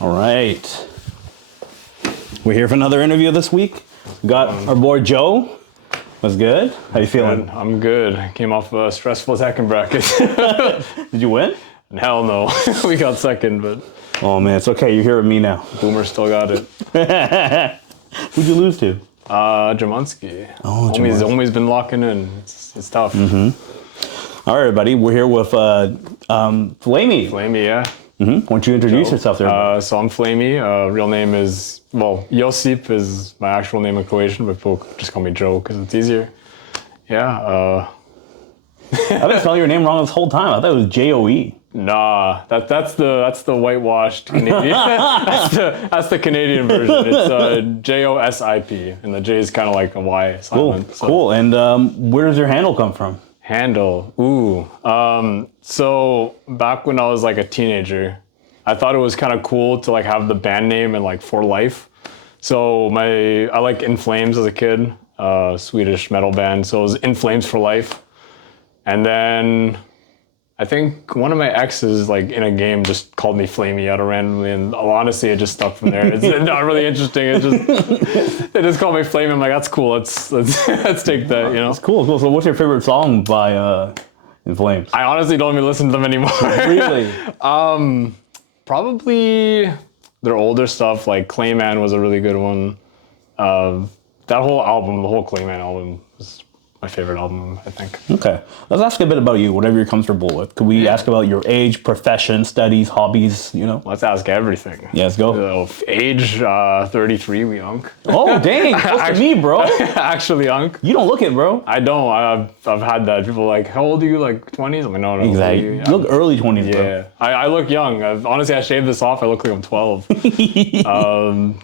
All right. We're here for another interview this week. We got our boy Joe. What's good? How you feeling? Good. I'm good. Came off a stressful Tekken bracket. Did you win? Hell no. We got second, but... Oh man, it's okay. You're here with me now. Boomer still got it. Who'd you lose to? Jamonski. Oh, Homie's always been locking in. It's tough. Mm-hmm. All right, everybody. We're here with Flamey. Flamey, yeah. Mm-hmm. Why don't you introduce yourself there? So I'm Flamey. Real name is, Josip is my actual name in Croatian, but people just call me Joe because it's easier. Yeah. I've been spelling your name wrong this whole time. I thought it was J-O-E. Nah, that's the whitewashed Canadian. that's the Canadian version. It's J-O-S-I-P, and the J is kind of like a Y silent. Cool. And where does your handle come from? Handle. Ooh. So back when I was like a teenager, I thought it was kind of cool to like have the band name and like for life. So I like In Flames as a kid, Swedish metal band. So it was In Flames for life. And then I think one of my exes, like in a game, just called me Flamey out of randomly, and honestly, it just stuck from there. It's not really interesting. They just called me Flamey. I'm like, that's cool. Let's take that. You know, it's cool. So, what's your favorite song by In Flames? I honestly don't even listen to them anymore. Really? Probably their older stuff. Like Clayman was a really good one. That whole album, the whole Clayman album, was my favorite album, I think. Okay. Let's ask a bit about you, whatever you're comfortable with. Could we ask about your age, profession, studies, hobbies, you know? Let's ask everything. Yeah, let's go. Age, 33, we unk. Oh, dang. Close to me, bro. Actually unk. You don't look it, bro. I don't. I've had that. People are like, how old are you? Like 20s? I'm like, no. Exactly. You look early 20s, bro. Yeah. I look young. Honestly, I shaved this off. I look like I'm 12.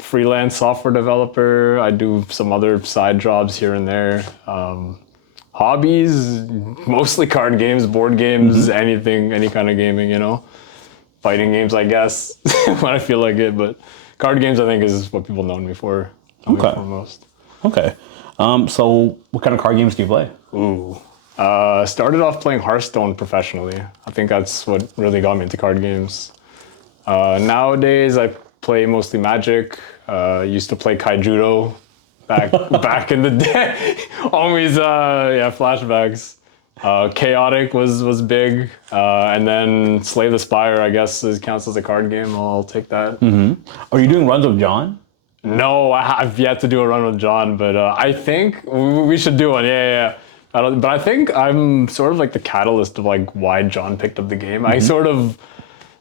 Freelance software developer. I do some other side jobs here and there. Hobbies, mostly card games, board games, anything, any kind of gaming, you know. Fighting games, I guess, when I feel like it. But card games, I think, is what people know me for. Most. Okay. So what kind of card games do you play? Ooh. Started off playing Hearthstone professionally. I think that's what really got me into card games. Nowadays, I play mostly Magic. Used to play Kaijudo. Back in the day, always flashbacks. Chaotic was big, and then Slay the Spire, I guess, counts as a card game. I'll take that. Mm-hmm. Are you doing runs with John? No, I've yet to do a run with John, but I think we should do one. Yeah. But I think I'm sort of like the catalyst of like why John picked up the game.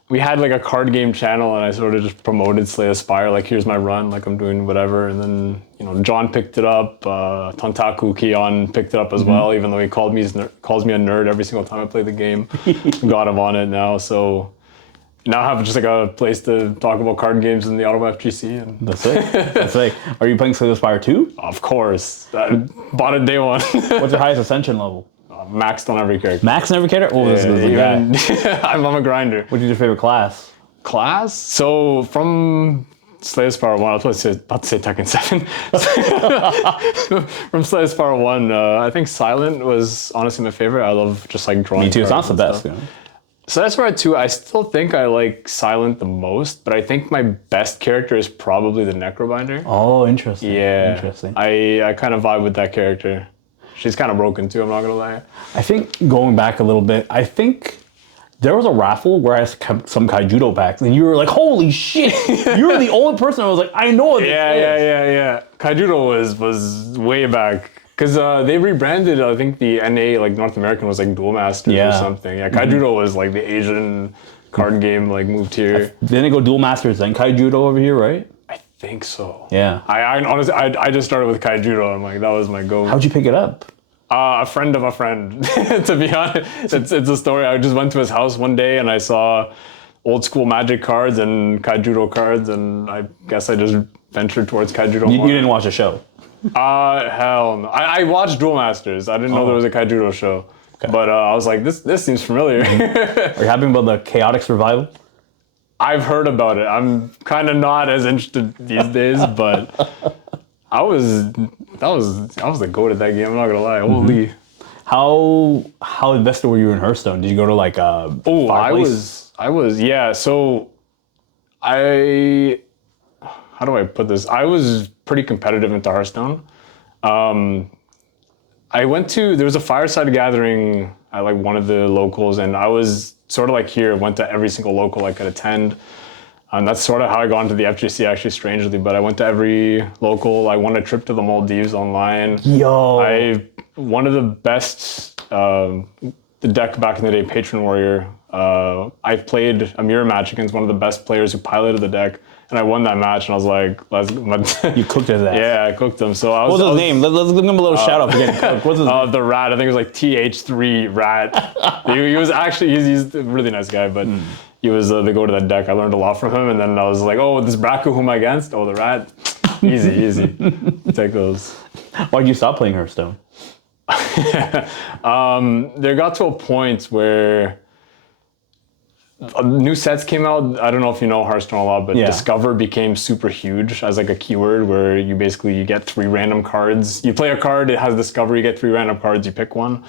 We had like a card game channel, and I sort of just promoted Slay the Spire, like here's my run, like I'm doing whatever. And then, you know, John picked it up, Tontaku Keon picked it up as well, even though he calls me a nerd every single time I play the game. Got him on it now, so now I have just like a place to talk about card games in the Ottawa FGC. And That's it. Are you playing Slay the Spire 2? Of course. I bought it day one. What's your highest ascension level? Maxed on every character. Maxed on every character? Oh, this is the guy. I'm a grinder. What's your favorite class? So from Slay the Spire 1, I was about to say Tekken 7. From Slay the Spire 1, I think Silent was honestly my favorite. I love just like drawing. Me too, it's not the best. Yeah. Slay the Spire 2, I still think I like Silent the most, but I think my best character is probably the Necrobinder. Oh, interesting. Yeah. Interesting. I kind of vibe with that character. She's kind of broken too, I'm not gonna lie. I think going back a little bit, I think there was a raffle where I kept some Kaijudo packs, and you were like, holy shit, you were the only person I was like, I know what this is. Yeah. Kaijudo was way back. Because they rebranded, I think the NA, like North American, was like Duel Masters or something. Yeah, Kaijudo was like the Asian card game, like moved here. Didn't it go Duel Masters then Kaijudo over here, right? I think so. Yeah. I honestly, I just started with Kaijudo. I'm like, that was my go. How'd you pick it up? A friend of a friend, to be honest. It's a story. I just went to his house one day and I saw old school Magic cards and Kaijudo cards, and I guess I just ventured towards Kaijudo. You didn't watch the show? Hell no. I watched Duel Masters. I didn't know there was a Kaijudo show. Okay. But I was like, this seems familiar. Are you happy about the Chaotic Survival? I've heard about it. I'm kind of not as interested these days, but I was the goat at that game. I'm not gonna lie. Holy. How invested were you in Hearthstone? Did you go to like I was yeah. So How do I put this? I was pretty competitive into Hearthstone. There was a fireside gathering at like one of the locals, and I was sort of like here, went to every single local I could attend. And that's sort of how I got into the FGC, actually, strangely. But I went to every local. I won a trip to the Maldives online. Yo. One of the best, the deck back in the day, Patron Warrior. I played a mirror match against one of the best players who piloted the deck. And I won that match, and I was like, You cooked his ass. Yeah, I cooked him. So I was. What was his name? Let's give him a little shout out for getting cooked. What's his name? The Rat. I think it was like TH3 Rat. he was actually, he's a really nice guy, but he was the go to that deck. I learned a lot from him, and then I was like, oh, this Braco, who am I against? Oh, the Rat. Easy. Take those. Why'd you stop playing Hearthstone? There got to a point where new sets came out. I don't know if you know Hearthstone a lot, but Discover became super huge as like a keyword where you get 3 random cards. You play a card, it has Discover, you get 3 random cards, you pick one.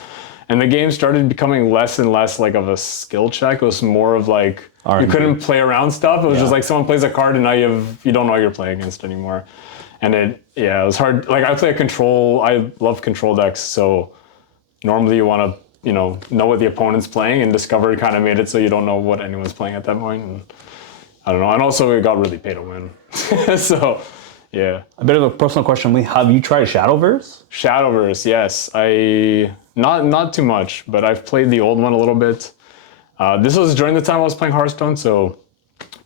And the game started becoming less and less like of a skill check. It was more of like, you couldn't play around stuff. It was just like someone plays a card and now you don't know who you're playing against anymore. And it was hard. Like I love control decks. So normally you want to, know what the opponent's playing, and Discover kind of made it so you don't know what anyone's playing at that point. And I don't know. And also it got really pay to win. So, yeah. A bit of a personal question, Lee. Have you tried Shadowverse? Shadowverse, yes. Not too much, but I've played the old one a little bit. This was during the time I was playing Hearthstone, so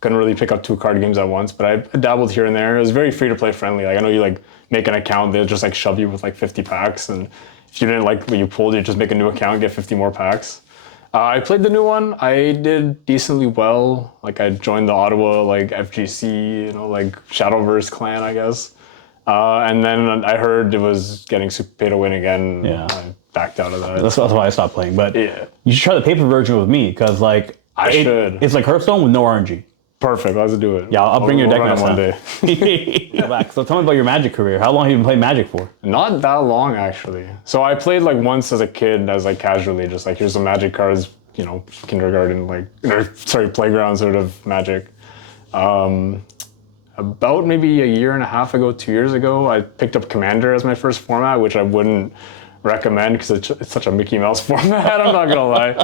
couldn't really pick up 2 card games at once, but I dabbled here and there. It was very free to play friendly. Like I know you like make an account, they'll just like shove you with like 50 packs, and if you didn't like what you pulled, you just make a new account, get 50 more packs. I played the new one. I did decently well. Like I joined the Ottawa like FGC, like Shadowverse clan, I guess. And then I heard it was getting super pay to win again. Yeah. I backed out of that. That's why I stopped playing. But you should try the paper version with me, because like it's like Hearthstone with no RNG. Perfect. Let's do it. Yeah, I'll bring your deck next one time. day. So tell me about your Magic career. How long have you been playing Magic for? Not that long, actually. So I played like once as a kid, as like casually, just like here's some Magic cards, kindergarten, playground sort of Magic. About maybe a year and a half ago, 2 years ago, I picked up Commander as my first format, which I wouldn't recommend because it's such a Mickey Mouse format. I'm not gonna lie.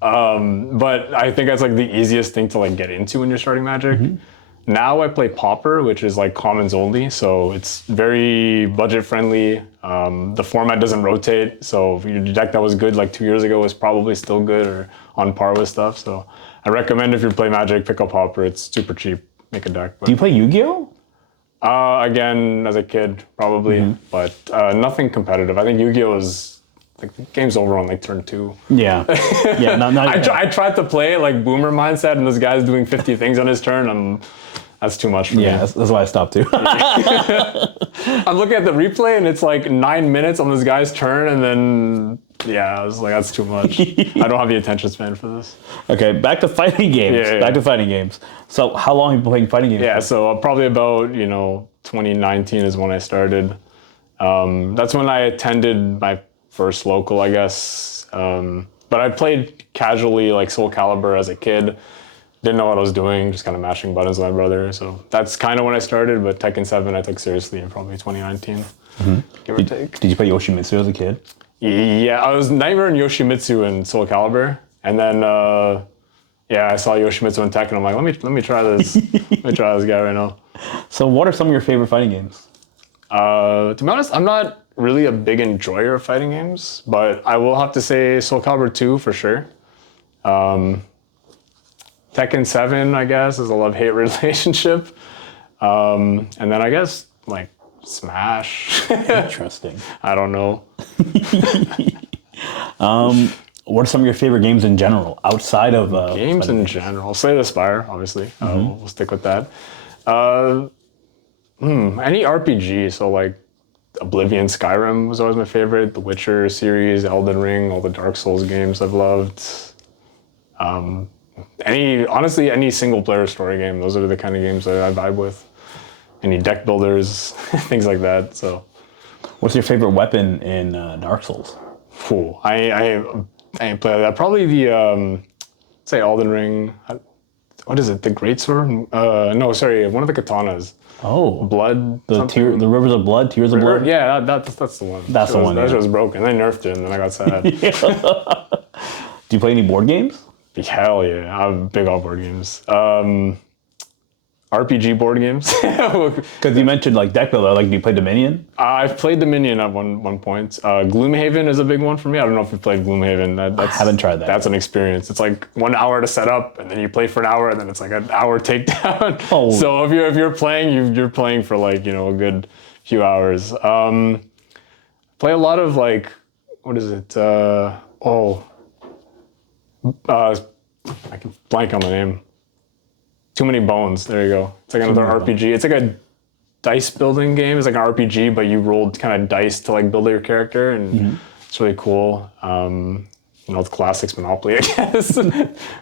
But I think that's like the easiest thing to like get into when you're starting Magic. Now I play Pauper, which is like commons only, so it's very budget friendly. The format doesn't rotate, so if your deck that was good like 2 years ago is probably still good or on par with stuff. So I recommend if you play Magic, pick up Pauper. It's super cheap. Make a deck. But, do you play Yu-Gi-Oh? Again, as a kid, probably, but nothing competitive. I think Yu-Gi-Oh is like the game's over on like turn 2. Yeah. I tried to play it like boomer mindset, and this guy's doing 50 things on his turn. That's too much for me. Yeah, that's why I stopped too. I'm looking at the replay, and it's like 9 minutes on this guy's turn, and then I was like, that's too much. I don't have the attention span for this. Okay, back to fighting games. Back to fighting games. So how long have you been playing fighting games? Yeah, so probably about 2019 is when I started. That's when I attended my first local, I guess. But I played casually like Soul Calibur as a kid. Didn't know what I was doing, just kind of mashing buttons with my brother. So that's kind of when I started, but Tekken 7 I took seriously in probably 2019, give or take. Did you play Yoshimitsu as a kid? Yeah, I was Nightmare and Yoshimitsu in Soul Calibur. And then, I saw Yoshimitsu in Tekken. I'm like, let me try this. Let me try this guy right now. So what are some of your favorite fighting games? To be honest, I'm not really a big enjoyer of fighting games, but I will have to say Soul Calibur 2 for sure. Tekken 7, I guess, is a love-hate relationship. And then I guess, like, Smash. Interesting. I don't know. What are some of your favorite games in general, outside of... games in general. Slay the Spire, obviously. We'll stick with that. Any RPG, so like Oblivion, Skyrim was always my favorite. The Witcher series, Elden Ring, all the Dark Souls games I've loved. Any single player story game, those are the kind of games that I vibe with. Any deck builders, things like that. So, what's your favorite weapon in Dark Souls? Cool. I ain't play that. Probably the say Elden Ring. what is it? The Greatsword? No, sorry, one of the katanas. Oh, Blood. the Rivers of Blood, Tears of Blood. Yeah, that's the one. That's the one. That yeah. was broken. They nerfed it, and then I got sad. Do you play any board games? Hell yeah, I'm big on board games. RPG board games. Because you mentioned like deck builder. Like, do you play Dominion? I've played Dominion at one point. Gloomhaven is a big one for me. I don't know if you've played Gloomhaven. I haven't tried that. That's an experience. It's like 1 hour to set up, and then you play for an hour, and then it's like an hour takedown. Oh. So if you're playing, you're playing for like a good few hours. Play a lot of like, what is it? I can blank on the name. Too Many Bones. There you go. It's like another RPG. It's like a dice building game. It's like an RPG, but you rolled kind of dice to like build your character, and it's really cool. The classics Monopoly, I guess.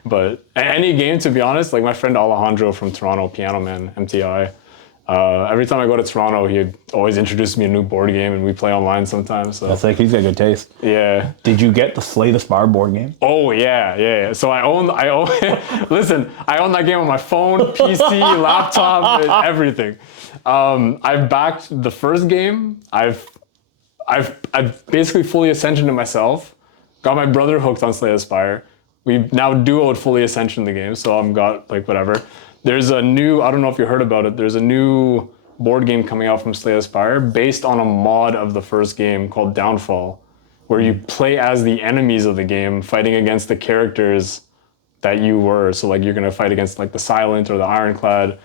But any game, to be honest, like my friend Alejandro from Toronto, Piano Man, MTI. Every time I go to Toronto, he always introduces me a new board game, and we play online sometimes. So. That's like he's got good taste. Yeah. Did you get the Slay the Spire board game? Oh yeah. So I own. Listen, I own that game on my phone, PC, laptop, everything. I've backed the first game. I've basically fully ascensioned it myself. Got my brother hooked on Slay the Spire. We've now duoed fully ascension the game, so I'm got like whatever. There's a new, I don't know if you heard about it, there's a new board game coming out from Slay the Spire based on a mod of the first game called Downfall, where you play as the enemies of the game, fighting against the characters that you were. So like you're gonna fight against like the Silent or the Ironclad.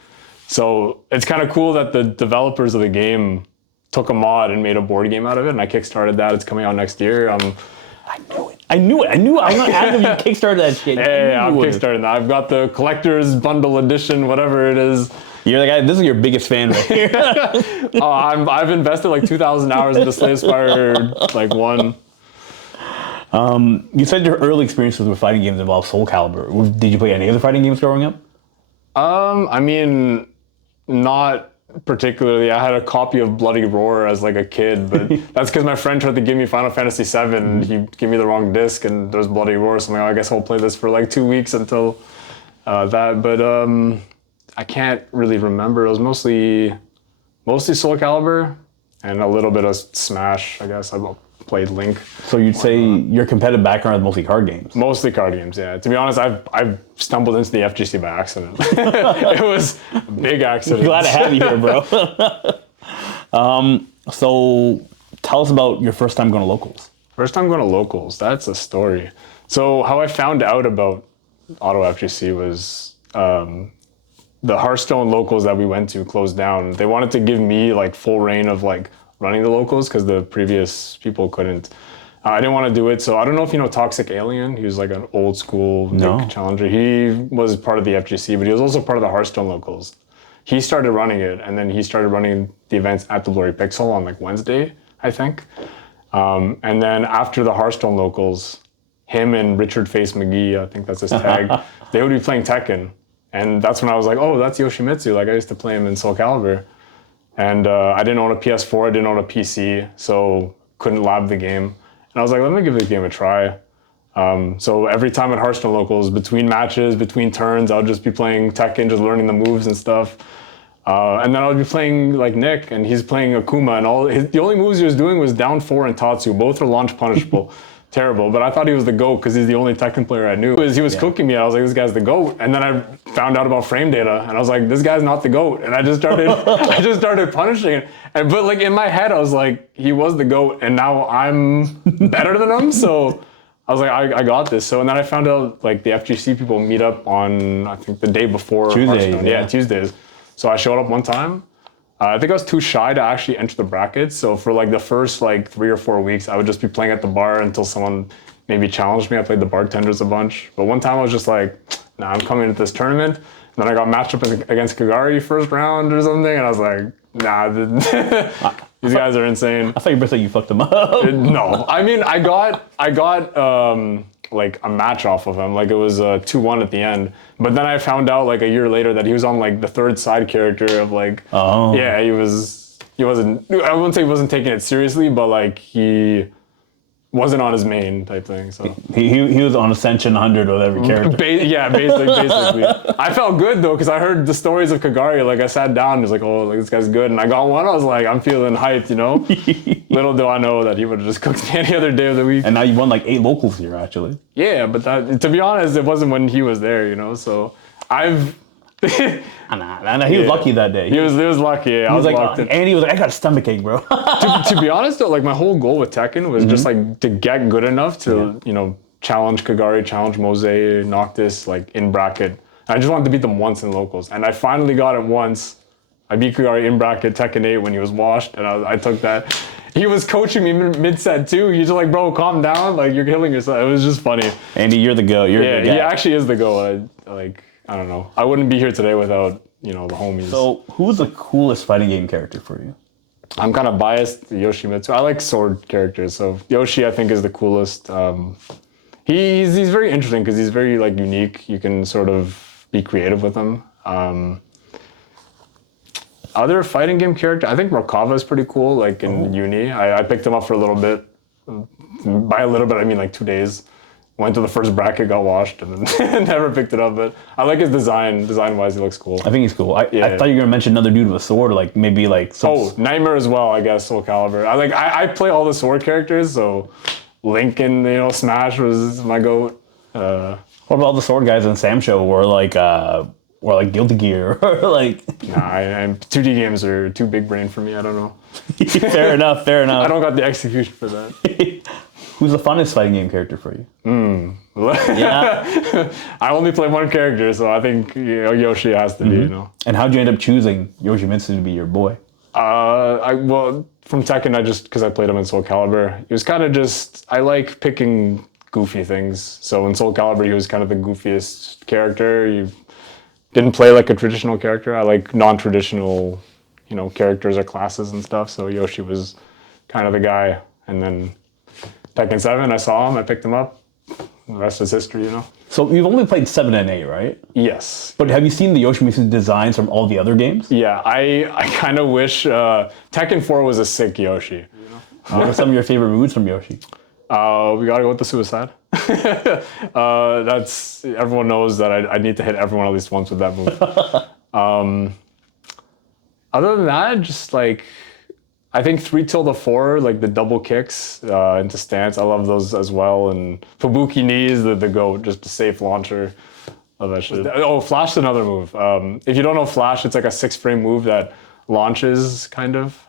So it's kind of cool that the developers of the game took a mod and made a board game out of it, and I kickstarted that. It's coming out next year. I knew it. I was gonna ask if you kickstarted that shit. Yeah, I'm kickstarting that. I've got the collector's bundle edition, whatever it is. You're the guy. This is your biggest fan right here. I've invested like 2,000 hours into Slay the Spire, like one. You said your early experiences with fighting games involved Soul Calibur. Did you play any other fighting games growing up? I mean, not particularly. I had a copy of Bloody Roar as like a kid, but that's because my friend tried to give me Final Fantasy VII. And he gave me the wrong disc, and there's Bloody Roar. So I'm like, I guess I'll play this for like 2 weeks until that. But I can't really remember. It was mostly Soul Calibur and a little bit of Smash. I guess I played Link. So you'd say your competitive background is mostly card games? Mostly card games, yeah. To be honest, I've stumbled into the FGC by accident. It was a big accident. Glad to have you here, bro. So tell us about your first time going to locals. First time going to locals, that's a story. So how I found out about Ottawa FGC was the Hearthstone locals that we went to closed down. They wanted to give me like full reign of like running the locals because the previous people couldn't. I didn't want to do it, so I don't know if you know Toxic Alien. He was like an old school challenger. He was part of the FGC, but he was also part of the Hearthstone locals. He started running it, and then he started running the events at the Blurry Pixel on like Wednesday, I think. And then after the Hearthstone locals, him and Richard Face McGee, I think that's his tag, they would be playing Tekken. And that's when I was like, oh, that's Yoshimitsu. Like I used to play him in Soul Calibur. And I didn't own a PS4, I didn't own a PC, so couldn't lab the game. And I was like, let me give the game a try. So every time at Hearthstone locals, between matches, between turns, I would just be playing Tekken, just learning the moves and stuff. And then I would be playing like Nick, and he's playing Akuma, and the only moves he was doing was down 4 and Tatsu. Both are launch punishable. Terrible, but I thought he was the GOAT because he's the only Tekken player I knew. He was cooking me, and I was like, this guy's the GOAT. And then I found out about frame data, and I was like, this guy's not the GOAT. And I just started punishing it. But like in my head, I was like, he was the GOAT, and now I'm better than him. So I was like, I got this. So and then I found out like the FGC people meet up on I think the day before Tuesdays. Yeah, Tuesdays. So I showed up one time. I think I was too shy to actually enter the brackets. So for like the first like 3 or 4 weeks, I would just be playing at the bar until someone maybe challenged me. I played the bartenders a bunch. But one time I was just like, nah, I'm coming to this tournament. And then I got matched up against Kagari first round or something. And I was like, nah, these guys are insane. I thought you were saying you fucked them up. No, I mean, I got like a match off of him. Like it was 2-1 at the end. But then I found out like a year later that he was on like the third side character of like, yeah, he wasn't, I wouldn't say he wasn't taking it seriously, but like he wasn't on his main type thing. So He was on Ascension 100 with every character. Basically. I felt good though because I heard the stories of Kagari. Like I sat down, and was like, oh, like, this guy's good, and I got one. I was like, I'm feeling hyped, you know. Little do I know that he would have just cooked me any other day of the week. And now you won like 8 locals here, actually. Yeah, but that, to be honest, it wasn't when he was there, you know. So I've. Nah, he was lucky that day. He was lucky. Yeah, I was like, locked in. and he was like, I got a stomachache, bro. To be honest though, like my whole goal with Tekken was just like to get good enough to you know challenge Kagari, challenge Mose, Noctis, like in bracket. I just wanted to beat them once in locals, and I finally got it once. I beat Kagari in bracket Tekken 8 when he was washed, and I took that. He was coaching me mid-set too. He's just like, bro, calm down, like you're killing yourself. It was just funny. Andy, you're the GOAT. You're the guy. He actually is the GOAT. I don't know. I wouldn't be here today without, you know, the homies. So, who's the coolest fighting game character for you? I'm kind of biased to Yoshimitsu. I like sword characters, so Yoshi I think is the coolest. He's very interesting because he's very like unique. You can sort of be creative with him. Other fighting game character, I think Rakava is pretty cool. Like in uni, I picked him up for a little bit. By a little bit, I mean like 2 days. Went to the first bracket, got washed, and then never picked it up. But I like his design. Design-wise, he looks cool. I think he's cool. I thought you were gonna mention another dude with a sword, like maybe like some. Oh, Nightmare as well, I guess. Soul Calibur. I play all the sword characters, so Link in Smash was my goat. What about all the sword guys in Sam Show or like Guilty Gear or like? Nah, 2D games are too big brain for me. I don't know. Fair enough. I don't got the execution for that. Who's the funnest fighting game character for you? Yeah. I only play one character, so I think Yoshi has to be, you know. And how'd you end up choosing Yoshimitsu to be your boy? Well, from Tekken, because I played him in Soul Calibur, it was kind of just, I like picking goofy things. So in Soul Calibur, he was kind of the goofiest character. He didn't play like a traditional character. I like non-traditional, you know, characters or classes and stuff. So Yoshi was kind of the guy. And then Tekken 7, I saw him, I picked him up. The rest is history, you know. So you've only played 7 and 8, right? Yes. But have you seen the Yoshimitsu designs from all the other games? Yeah, I kind of wish Tekken 4 was a sick Yoshi. You know? What are some of your favorite moves from Yoshi? We gotta go with the suicide. That's everyone knows that I need to hit everyone at least once with that move. Other than that, just like I think 3 till the 4, like the double kicks into stance, I love those as well. And Fubuki knee is the GOAT, just a safe launcher. Love that shit. Oh, Flash is another move. If you don't know Flash, it's like a 6-frame move that launches, kind of.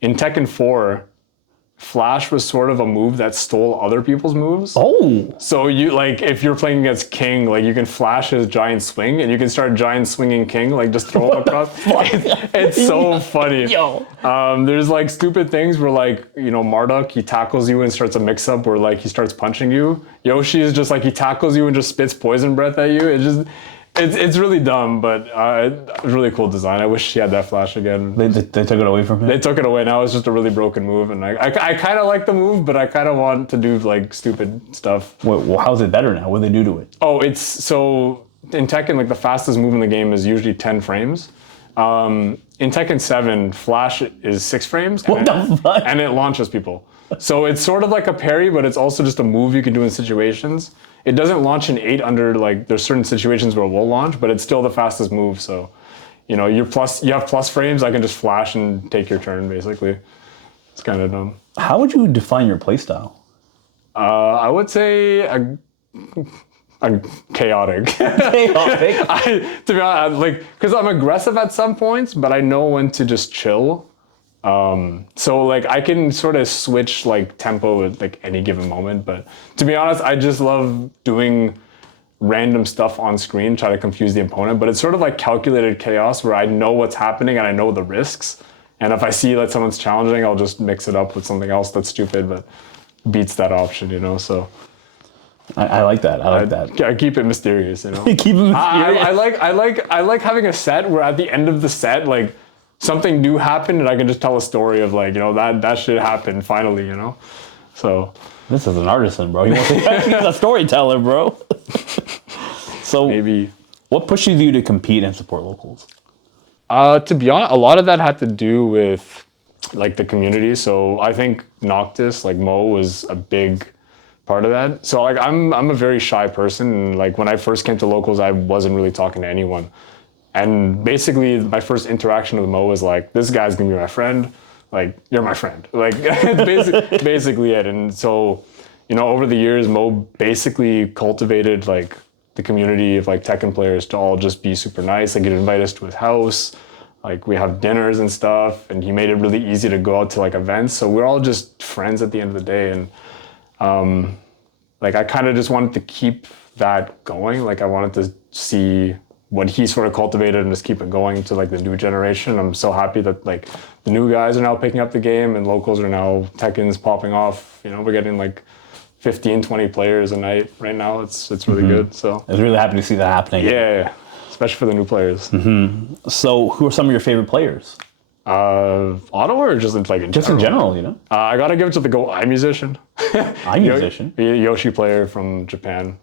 In Tekken 4, Flash was sort of a move that stole other people's moves. Oh! So you like if you're playing against King, like you can flash his giant swing and you can start giant swinging King, like just throw him across. It's so funny. Yo. There's like stupid things where like, you know, Marduk, he tackles you and starts a mix up where like he starts punching you. Yoshi is just like he tackles you and just spits poison breath at you. It's really dumb, but really cool design. I wish he had that flash again. They took it away from him? They took it away. Now it's just a really broken move, and I kind of like the move, but I kind of want to do like stupid stuff. Wait, well, how's it better now? What do they do to it? Oh, it's so in Tekken, like the fastest move in the game is usually 10 frames. In Tekken 7, Flash is 6 frames. What the fuck? And it launches people. So it's sort of like a parry, but it's also just a move you can do in situations. It doesn't launch in 8 under, like, there's certain situations where it will launch, but it's still the fastest move. So, you know, you have plus frames, I can just flash and take your turn, basically. It's kind of dumb. How would you define your playstyle? I would say a chaotic. Chaotic? To be honest, like, because I'm aggressive at some points, but I know when to just chill. So like I can sort of switch like tempo at like any given moment, but to be honest, I just love doing random stuff on screen, try to confuse the opponent, but it's sort of like calculated chaos where I know what's happening and I know the risks. And if I see that someone's challenging, I'll just mix it up with something else that's stupid, but beats that option, you know, so. I like that. I like that. I keep it mysterious, you know. Keep it mysterious. I like having a set where at the end of the set, like, something new happened and I can just tell a story of like, you know, that shit happened finally, you know? So. This is an artisan, bro. He's a storyteller, bro. So maybe. What pushes you to compete and support locals? To be honest, a lot of that had to do with like the community. So I think Noctis, like Mo, was a big part of that. So like I'm a very shy person, and like when I first came to locals, I wasn't really talking to anyone. And basically my first interaction with Mo was like, this guy's gonna be my friend. Like, you're my friend. Like, it's basically it. And so, you know, over the years, Mo basically cultivated like the community of like Tekken players to all just be super nice. Like, he'd invite us to his house. Like, we have dinners and stuff. And he made it really easy to go out to like events. So we're all just friends at the end of the day. And like, I kind of just wanted to keep that going. Like, I wanted to see what he sort of cultivated and just keep it going to like the new generation. I'm so happy that like the new guys are now picking up the game and locals are now, Tekken's popping off. You know, we're getting like 15, 20 players a night right now. It's really good. So I was really happy to see that happening. Yeah, especially for the new players. So who are some of your favorite players? Ottawa or just in like in Just general? in general, you know? I gotta give it to the iMusician. iMusician? Yoshi player from Japan.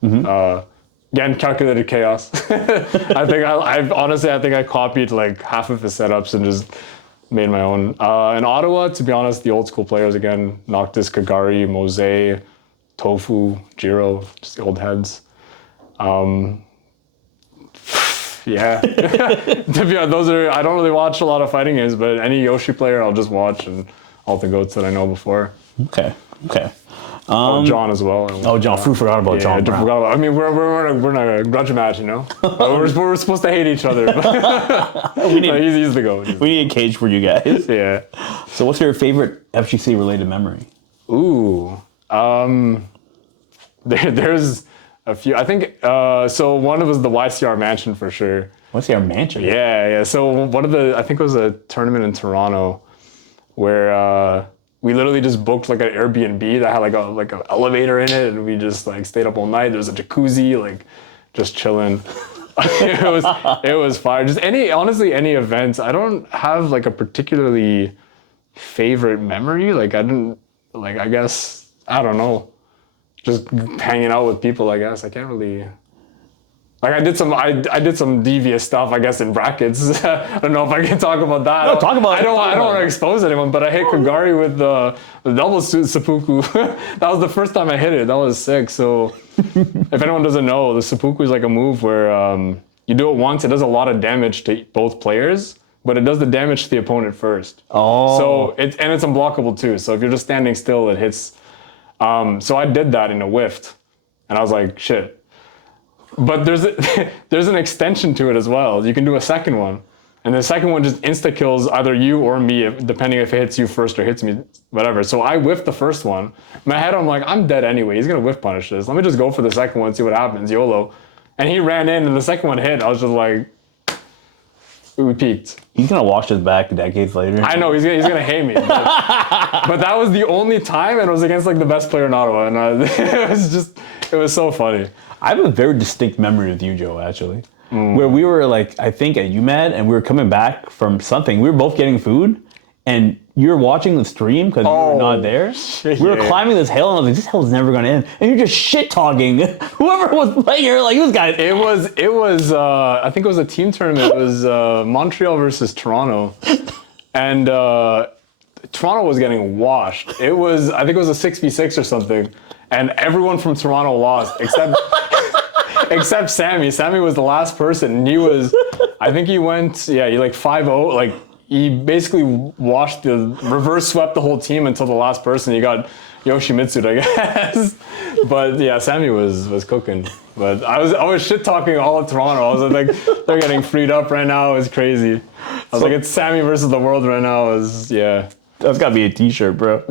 Again, calculated chaos. I think I copied like half of his setups and just made my own. In Ottawa, to be honest, the old school players again: Noctis, Kagari, Mose, Tofu, Jiro, just the old heads. Yeah. To be honest, I don't really watch a lot of fighting games, but any Yoshi player I'll just watch, and all the goats that I know before. Okay. John as well. John. Forgot about John. I mean, we're in a grudge match, you know. we're supposed to hate each other. But he's the goat. We need a cage for you guys. Yeah. So what's your favorite FGC-related memory? Ooh. There's a few. I think, so one was the YCR Mansion for sure. YCR Mansion? Yeah. So I think it was a tournament in Toronto where we literally just booked like an Airbnb that had like an elevator in it, and we just like stayed up all night. There was a jacuzzi, like just chilling. It was fire. Just honestly any events. I don't have like a particularly favorite memory. Like I guess I don't know. Just hanging out with people. I guess I can't really. Like I did some devious stuff, I guess, in brackets. I don't know if I can talk about that. No, talk about it. I don't want to expose anyone, but I hit Kagari with the double seppuku. That was the first time I hit it. That was sick. So if anyone doesn't know, the seppuku is like a move where you do it once, it does a lot of damage to both players, but it does the damage to the opponent first. Oh. So it's unblockable too. So if you're just standing still, it hits. So I did that in a whiffed, and I was like, shit. But there's an extension to it as well. You can do a second one. And the second one just insta-kills either you or me, depending if it hits you first or hits me, whatever. So I whiffed the first one. In my head, I'm like, I'm dead anyway. He's going to whiff punish this. Let me just go for the second one and see what happens, YOLO. And he ran in, and the second one hit. I was just like, we peaked. He's going to wash his back decades later. I know, he's gonna hate me. But that was the only time, and it was against like the best player in Ottawa. And it was so funny. I have a very distinct memory with you, Joe, actually. Where we were like, I think at UMAD, and we were coming back from something. We were both getting food, and you were watching the stream because you were not there. We were climbing this hill, and I was like, this hill's never going to end. And you're just shit-talking whoever was playing. You're like, this guy. It was I think it was a team tournament. It was Montreal versus Toronto. And Toronto was getting washed. I think it was a 6v6 or something. And everyone from Toronto lost, except Sammy. Sammy was the last person. And I think he went, he like 5-0. Like, he basically reverse swept the whole team until the last person. He got Yoshimitsu, I guess. But yeah, Sammy was cooking. But I was shit talking all of Toronto. I was like, they're getting freed up right now. It's crazy. I was like, it's Sammy versus the world right now. That's gotta be a t-shirt, bro.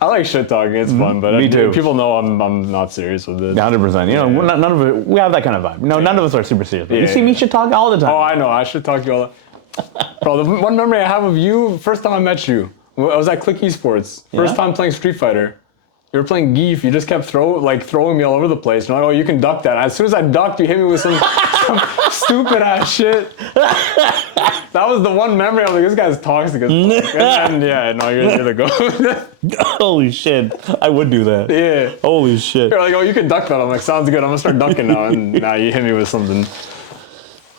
I like shit talking. It's fun, but Me too. People know I'm not serious with it. 100%. You know, none of it. We have that kind of vibe. No, none of us are super serious. You see me shit talk all the time. Oh, I know. I shit talk you all. Bro, the one memory I have of you, first time I met you, I was at Click Esports. First time playing Street Fighter. You were playing Geef. You just kept throwing me all over the place. You're like, oh, you can duck that. As soon as I ducked, you hit me with some stupid ass shit. That was the one memory. I was like, this guy's toxic as fuck. And you're the goat. Holy shit. I would do that. Yeah. Holy shit. You're like, oh, you can duck that. I'm like, sounds good. I'm gonna start ducking now. And now you hit me with something.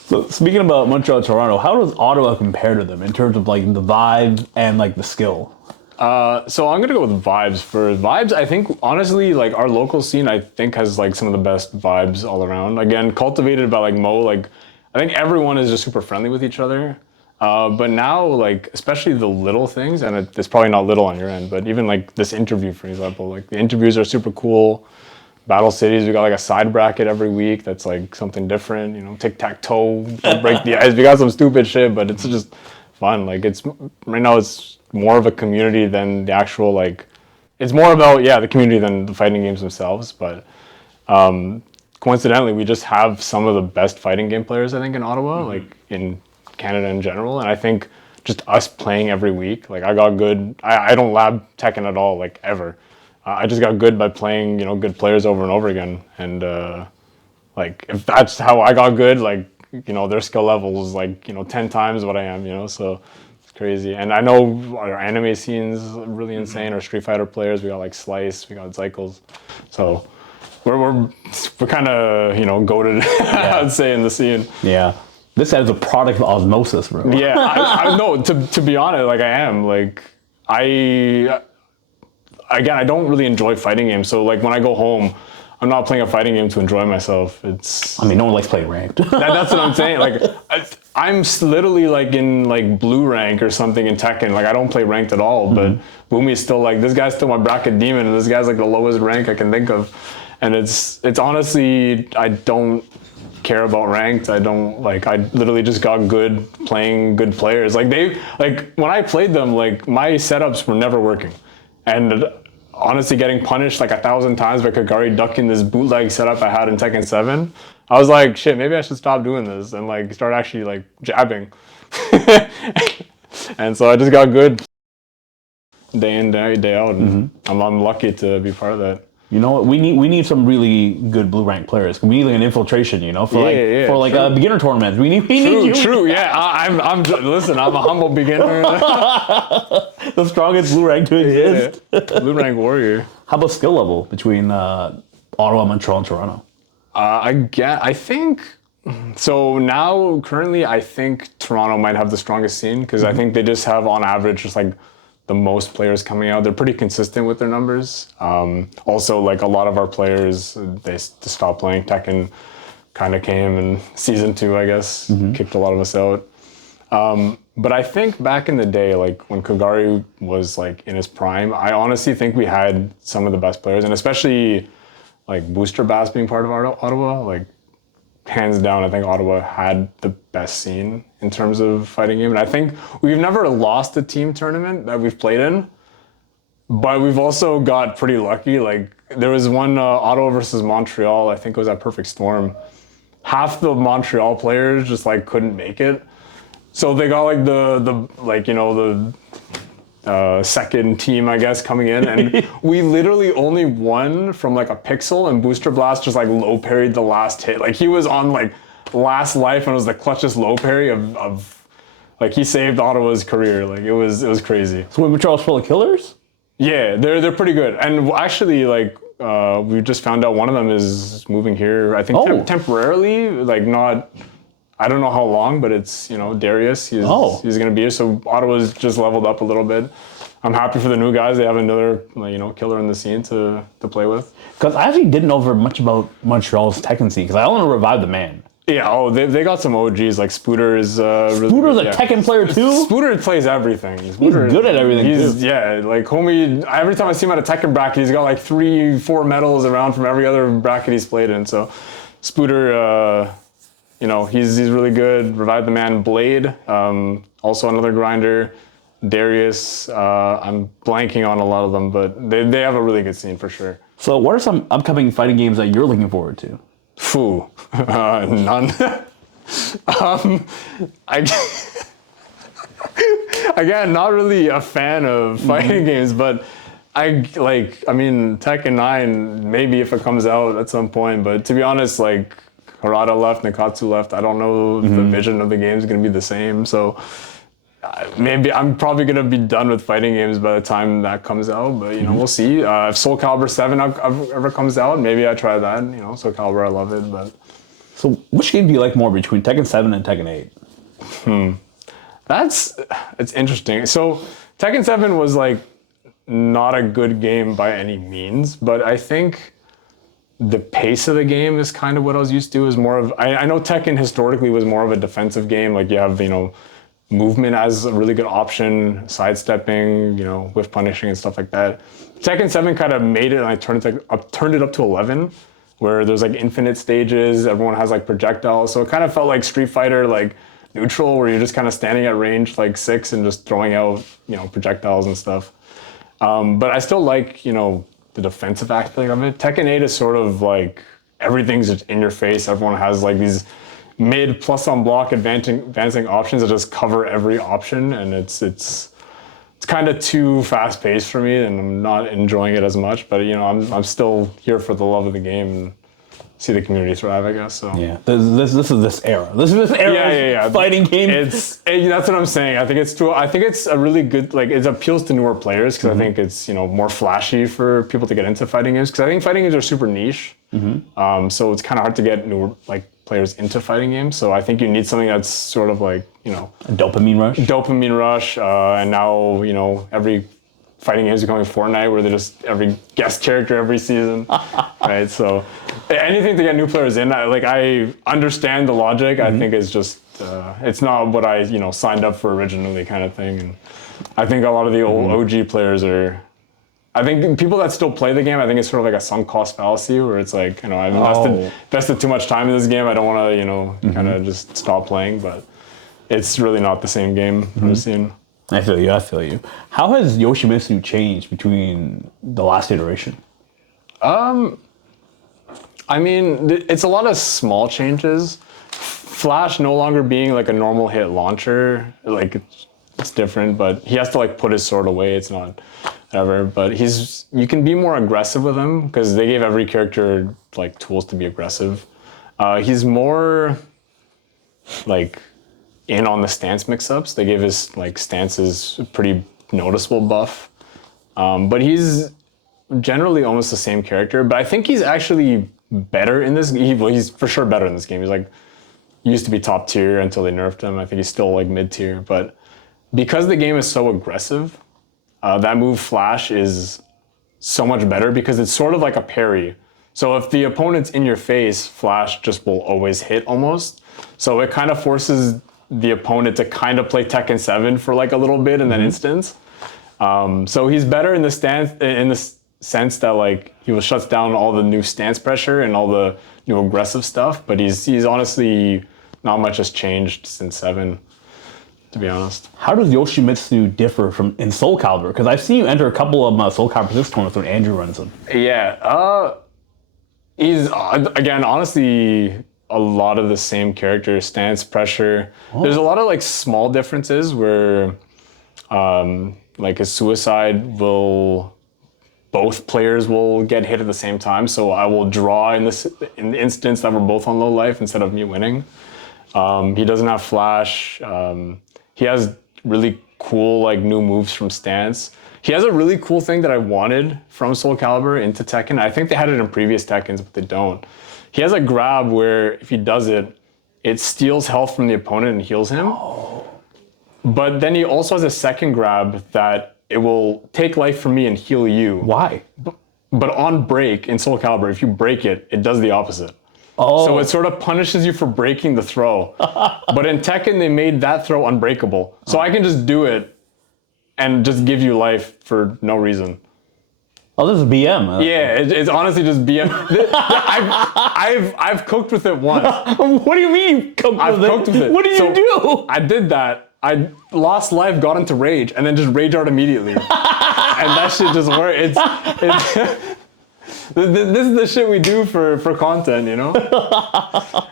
So speaking about Montreal, Toronto, how does Ottawa compare to them in terms of like the vibe and like the skill? So I'm gonna go with vibes first. Vibes, I think honestly, like our local scene, I think has like some of the best vibes all around. Again, cultivated by like Mo. Like I think everyone is just super friendly with each other. But now, like especially the little things, and it's probably not little on your end, but even like this interview, for example, like the interviews are super cool. Battle Cities, we got like a side bracket every week that's like something different. You know, tic-tac-toe, don't break the ice. We got some stupid shit, but it's just fun. Like it's right now, it's more of a community than the actual like. It's more about the community than the fighting games themselves. But coincidentally, we just have some of the best fighting game players I think in Ottawa, like in Canada in general, and I think just us playing every week. Like I got good. I don't lab Tekken at all, like ever. I just got good by playing, good players over and over again. And like if that's how I got good, like their skill level is like 10 times what I am. So it's crazy. And I know our anime scene's really insane. Our Street Fighter players, we got like Slice, we got Zycles. So we're kind of goated, I'd say, in the scene. Yeah. This is a product of osmosis, bro. Yeah, I know. To be honest, like I am, like Again, I don't really enjoy fighting games, so like when I go home, I'm not playing a fighting game to enjoy myself. I mean, no one likes playing ranked. That's what I'm saying. Like, I'm literally like in like blue rank or something in Tekken. Like, I don't play ranked at all. But Boomy's still like, this guy's still my bracket demon, and this guy's like the lowest rank I can think of. And it's honestly, I don't care about ranked. I literally just got good playing good players. Like when I played them, like my setups were never working. And honestly, getting punished like 1,000 times by Kagari ducking this bootleg setup I had in Tekken 7, I was like, shit, maybe I should stop doing this and like start actually like jabbing. And so I just got good day in, day out. And I'm lucky to be part of that. You know what? We need some really good blue rank players. We need like an infiltration, for a beginner tournament. We need you. True. Yeah, listen. I'm a humble beginner. The strongest blue rank to exist. Yeah. Blue rank warrior. How about skill level between Ottawa, Montreal, and Toronto? I think so. Now, currently, I think Toronto might have the strongest scene because I think they just have, on average, just like the most players coming out. They're pretty consistent with their numbers. Also, like a lot of our players, they stopped playing Tekken, kind of came in season 2, I guess, kicked a lot of us out. But I think back in the day, like when Kagari was like in his prime, I honestly think we had some of the best players, and especially like Booster Bass being part of Ottawa, like hands down, I think Ottawa had the best scene in terms of fighting game. And I think we've never lost a team tournament that we've played in, but we've also got pretty lucky. Like there was one Ottawa versus Montreal, I think it was at Perfect Storm. Half the Montreal players just like couldn't make it. So they got like the second team, I guess, coming in, and we literally only won from like a pixel, and Booster Blast just like low parried the last hit. Like he was on like last life and it was the clutchest low parry of like he saved Ottawa's career. Like it was crazy. So Montreal's full of killers? Yeah, they're pretty good. And actually, like we just found out one of them is moving here. I think temporarily, like not. I don't know how long, but it's, Darius. He's going to be here. So Ottawa's just leveled up a little bit. I'm happy for the new guys. They have another, killer in the scene to play with. Because I actually didn't know very much about Montreal's Tekken scene, because I want to revive the man. Yeah, they got some OGs, like Spooter is really Spooter's a Tekken player too? Spooter plays everything. He's good at everything too. Yeah, like homie, every time I see him at a Tekken bracket, he's got like 3-4 medals around from every other bracket he's played in. So Spooter, he's really good. Revive the man. Blade, also another grinder. Darius, I'm blanking on a lot of them, but they have a really good scene for sure. So what are some upcoming fighting games that you're looking forward to? None. Again, not really a fan of fighting games, but Tekken 9, maybe if it comes out at some point, but to be honest, like, Harada left, Nikatsu left. I don't know if the vision of the game is going to be the same. So maybe I'm probably going to be done with fighting games by the time that comes out. But, we'll see. If Soul Calibur 7 ever comes out, maybe I try that. Soul Calibur, I love it. But So which game do you like more between Tekken 7 and Tekken 8? It's interesting. So Tekken 7 was like not a good game by any means, but I think the pace of the game is kind of what I was used to. Is more of I know Tekken historically was more of a defensive game. Like you have movement as a really good option, sidestepping, whiff punishing and stuff like that. Tekken 7 kind of made it, and I turned it up to 11, where there's like infinite stages. Everyone has like projectiles, so it kind of felt like Street Fighter, like neutral, where you're just kind of standing at range like 6 and just throwing out projectiles and stuff. But I still like the defensive aspect of it. Tekken 8 is sort of like everything's just in your face. Everyone has like these mid plus on block advancing options that just cover every option, and it's kind of too fast paced for me, and I'm not enjoying it as much. But I'm still here for the love of the game and see the community thrive, I guess. So yeah, this is this era. This is this era. Fighting game. That's what I'm saying. I think it's a really good, like, it appeals to newer players because I think it's more flashy for people to get into fighting games, because I think fighting games are super niche. So it's kind of hard to get newer players into fighting games. So I think you need something that's sort of like a dopamine rush. And now every fighting games are going Fortnite, where they're just every guest character every season, right? So anything to get new players in, I understand the logic. I think it's just it's not what I signed up for originally, kind of thing. And I think a lot of the old OG players are. I think people that still play the game, I think it's sort of like a sunk cost fallacy, where it's like I've invested too much time in this game. I don't want to kind of just stop playing, but it's really not the same game I've seen. I feel you. How has Yoshimitsu changed between the last iteration? I mean, it's a lot of small changes. Flash no longer being like a normal hit launcher, like it's different, but he has to like put his sword away. It's not whatever, but you can be more aggressive with him because they gave every character like tools to be aggressive. He's more like in on the stance mix-ups. They gave his like stances a pretty noticeable buff. But he's generally almost the same character, but I think he's actually better in this. He's for sure better in this game. He's like, he used to be top tier until they nerfed him. I think he's still like mid tier, but because the game is so aggressive, that move Flash is so much better because it's sort of like a parry. So if the opponent's in your face, Flash just will always hit almost. So it kind of forces the opponent to kind of play Tekken 7 for like a little bit in that instance. So he's better in the sense that like he shuts down all the new stance pressure and all the new aggressive stuff, but he's honestly not much has changed since 7, to be honest. How does Yoshimitsu differ from in Soul Calibur? Because I've seen you enter a couple of Soul Calibur 6 tournaments when Andrew runs them. Yeah, he's again honestly a lot of the same character, stance, pressure. There's a lot of like small differences where like a suicide both players will get hit at the same time. So I will draw in the instance that we're both on low life instead of me winning. He doesn't have flash. He has really cool like new moves from stance. He has a really cool thing that I wanted from Soul Calibur into Tekken. I think they had it in previous Tekkens, but they don't. He has a grab where if he does it, it steals health from the opponent and heals him. Oh. But then he also has a second grab that it will take life from me and heal you. Why? But on break in Soul Calibur, if you break it, it does the opposite. Oh. So it sort of punishes you for breaking the throw. But in Tekken, they made that throw unbreakable. So I can just do it and just give you life for no reason. Oh, this is BM. Yeah, it's honestly just BM. I've cooked with it once. What do you mean you cooked with it? What did you do? I did that. I lost life, got into rage, and then just rage art immediately. And that shit just worked. This is the shit we do for content, you know?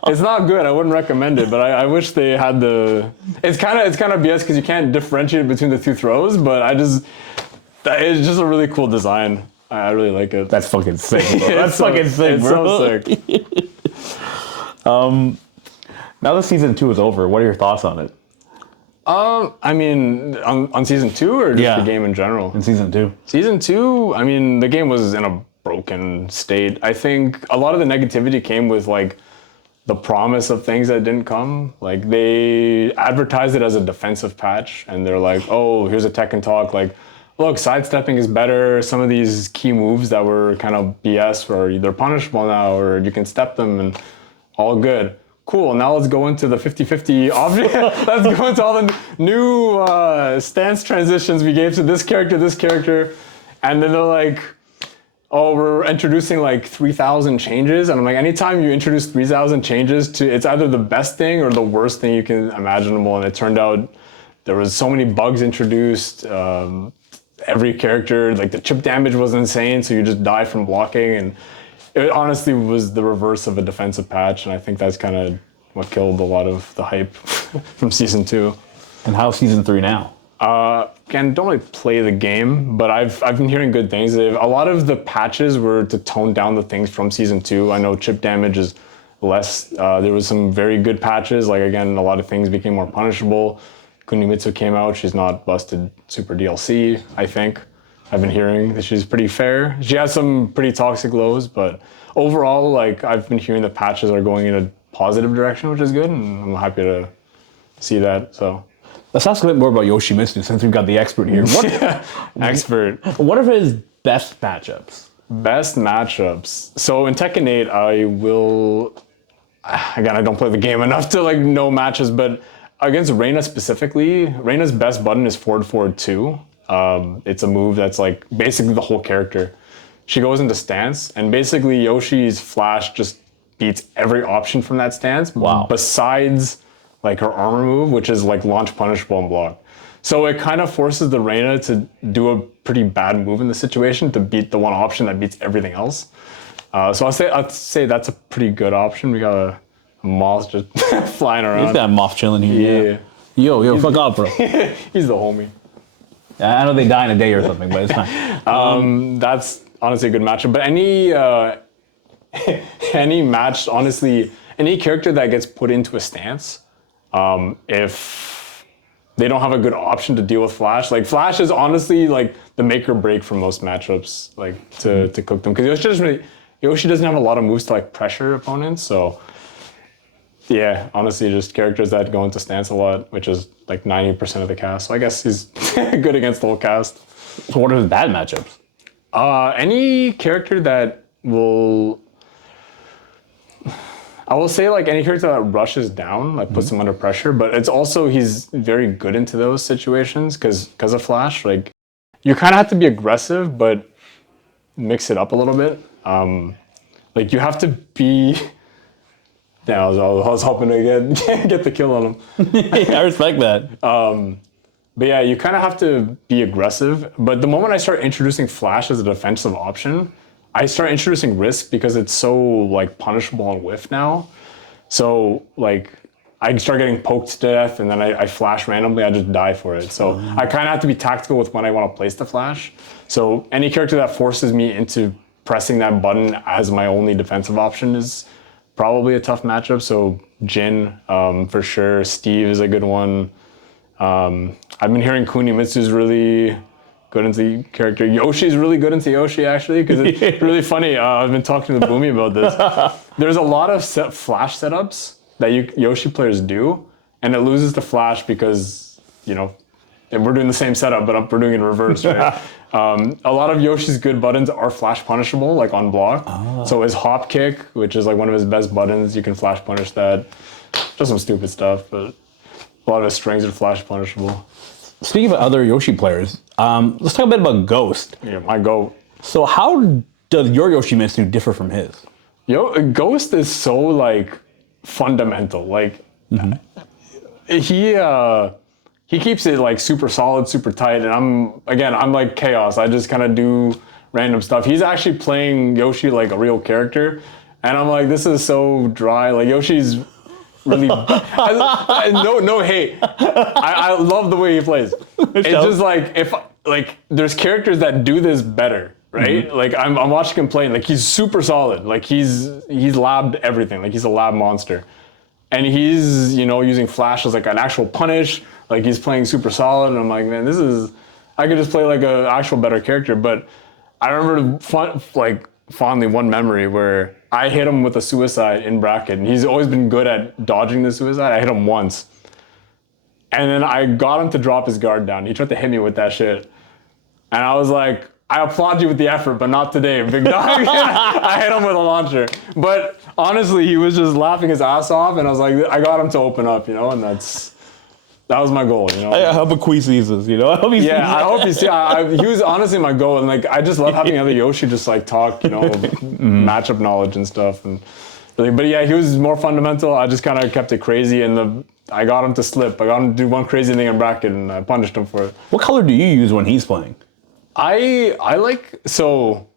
It's not good. I wouldn't recommend it, but I wish they had the... It's kind of BS because you can't differentiate between the two throws, but it's just a really cool design. I really like it. That's fucking sick, bro. That's fucking sick, bro. It's so sick. Now that season 2 is over, what are your thoughts on it? I mean, on season 2 or just the game in general? In season 2. Season 2, I mean, the game was in a broken state. I think a lot of the negativity came with like the promise of things that didn't come. Like they advertised it as a defensive patch, and they're like, "Oh, here's a Tekken talk. Like, look, sidestepping is better. Some of these key moves that were kind of BS are either punishable now, or you can step them, and all good." Cool. Now let's go into the 50-50 object. Let's go into all the new stance transitions we gave to this character, and then they're like, "Oh, we're introducing like 3,000 changes." And I'm like, anytime you introduce 3,000 changes to, it's either the best thing or the worst thing you can imaginable. And it turned out there was so many bugs introduced. Every character, like the chip damage was insane, so you just die from blocking. And it honestly was the reverse of a defensive patch. And I think that's kind of what killed a lot of the hype from season 2. And how's season 3 now? Again, don't really play the game, but I've been hearing good things. A lot of the patches were to tone down the things from season 2. I know chip damage is less. There was some very good patches. Like again, a lot of things became more punishable. Yoshimitsu came out. She's not busted super DLC, I think. I've been hearing that she's pretty fair. She has some pretty toxic lows, but overall, like I've been hearing the patches are going in a positive direction, which is good, and I'm happy to see that. So. Let's ask a bit more about Yoshimitsu since we've got the expert here. Expert. What are his best matchups? Best matchups. So in Tekken 8, again, I don't play the game enough to like know matches, but against Reina specifically, Reina's best button is forward forward 2. It's a move that's like basically the whole character. She goes into stance, and basically Yoshi's flash just beats every option from that stance. Wow. Besides like her armor move, which is like launch punishable and block. So it kind of forces the Reina to do a pretty bad move in the situation to beat the one option that beats everything else. So I'd say that's a pretty good option. We got a moth just flying around. He's got Moth chilling here. Yeah. Yo, fuck off, bro. He's the homie. I know they die in a day or something, but it's fine. That's honestly a good matchup. But any match, honestly, any character that gets put into a stance, if they don't have a good option to deal with Flash, like Flash is honestly like the make or break for most matchups, like to cook them. Because Yoshi doesn't have a lot of moves to like pressure opponents, so yeah, honestly, just characters that go into stance a lot, which is like 90% of the cast. So I guess he's good against the whole cast. So what are his bad matchups? Any character that will... I will say like any character that rushes down, like puts him under pressure, but it's also he's very good into those situations because of Flash. Like you kind of have to be aggressive, but mix it up a little bit. Like you have to be... Yeah, I was hoping to get the kill on him. I respect that. But yeah, you kind of have to be aggressive. But the moment I start introducing Flash as a defensive option, I start introducing risk because it's so like punishable on whiff now. So like I start getting poked to death, and then I flash randomly. I just die for it. So I kind of have to be tactical with when I want to place the flash. So any character that forces me into pressing that button as my only defensive option is probably a tough matchup. So Jin, for sure. Steve is a good one. I've been hearing Yoshimitsu is really good into the character. Yoshi's really good into Yoshi, actually, because it's really funny. I've been talking to Boomy about this. There's a lot of flash setups that Yoshi players do, and it loses the flash because, you know, and we're doing the same setup, but we're doing it in reverse, right? A lot of Yoshi's good buttons are flash punishable, like on block. So his hop kick, which is like one of his best buttons, you can flash punish that. Just some stupid stuff, but a lot of his strings are flash punishable. Speaking of other Yoshi players, let's talk a bit about Ghost. Yeah, my GOAT. So how does your Yoshimitsu differ from his? Ghost is so like fundamental. Like he keeps it like super solid, super tight, and I'm like chaos. I just kind of do random stuff. He's actually playing Yoshi like a real character, and I'm like, this is so dry. Like Yoshi's really no hate. I love the way he plays. It's just like if like there's characters that do this better, right? Like I'm watching him play, like he's super solid. Like he's labbed everything. Like he's a lab monster, and he's using flash as like an actual punish. Like he's playing super solid, and I'm like, man, I could just play like an actual better character. But I remember fondly one memory where I hit him with a suicide in bracket, and he's always been good at dodging the suicide. I hit him once, and then I got him to drop his guard down. He tried to hit me with that shit, and I was like, I applaud you with the effort, but not today, big dog. I hit him with a launcher. But honestly, he was just laughing his ass off, and I was like, I got him to open up, you know, and that was my goal, you know. I hope Akui sees this, you know. I hope he sees I hope you see. He was honestly my goal, and like I just love having other Yoshi just like talk, you know, matchup knowledge and stuff, and really, but yeah, he was more fundamental. I just kind of kept it crazy, and I got him to slip. I got him to do one crazy thing in bracket, and I punished him for it. What color do you use when he's playing? I like so.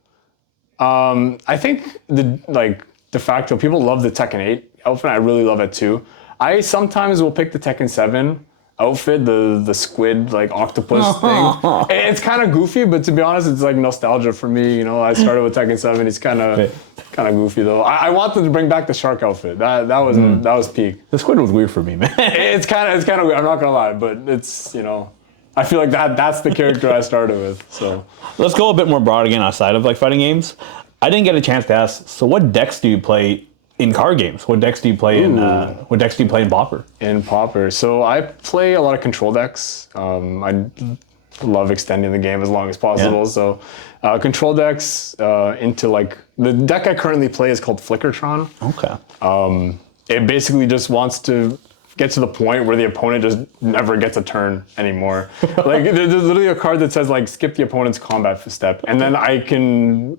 I think de facto people love the Tekken 8 outfit. I really love it too. I sometimes will pick the Tekken 7 outfit, the squid like octopus thing. It's kind of goofy, but to be honest, it's like nostalgia for me. You know, I started with Tekken 7. It's kind of goofy though. I wanted to bring back the shark outfit. That was peak. The squid was weird for me, man. It's kind of weird. I'm not gonna lie, but it's, you know, I feel like that's the character I started with. So let's go a bit more broad again outside of like fighting games. I didn't get a chance to ask. So what decks do you play in card games? What decks do you play in Pauper? In Pauper, so I play a lot of control decks. I love extending the game as long as possible. Yeah. So control decks into like the deck I currently play is called Flickertron. Okay. It basically just wants to get to the point where the opponent just never gets a turn anymore. Like there's literally a card that says like skip the opponent's combat step, and then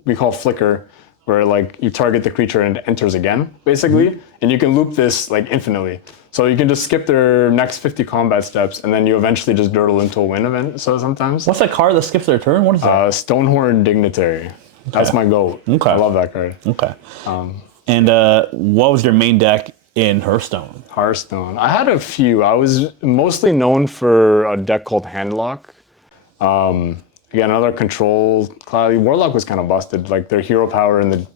we call Flicker, where like you target the creature and it enters again, basically, and you can loop this like infinitely. So you can just skip their next 50 combat steps, and then you eventually just dirtle into a win event. So sometimes. What's that card that skips their turn? What is that? Stonehorn Dignitary. Okay. That's my goat. Okay. I love that card. Okay. And what was your main deck in Hearthstone? Hearthstone. I had a few. I was mostly known for a deck called Handlock. Again, another control class. Warlock was kind of busted. Like their hero power in the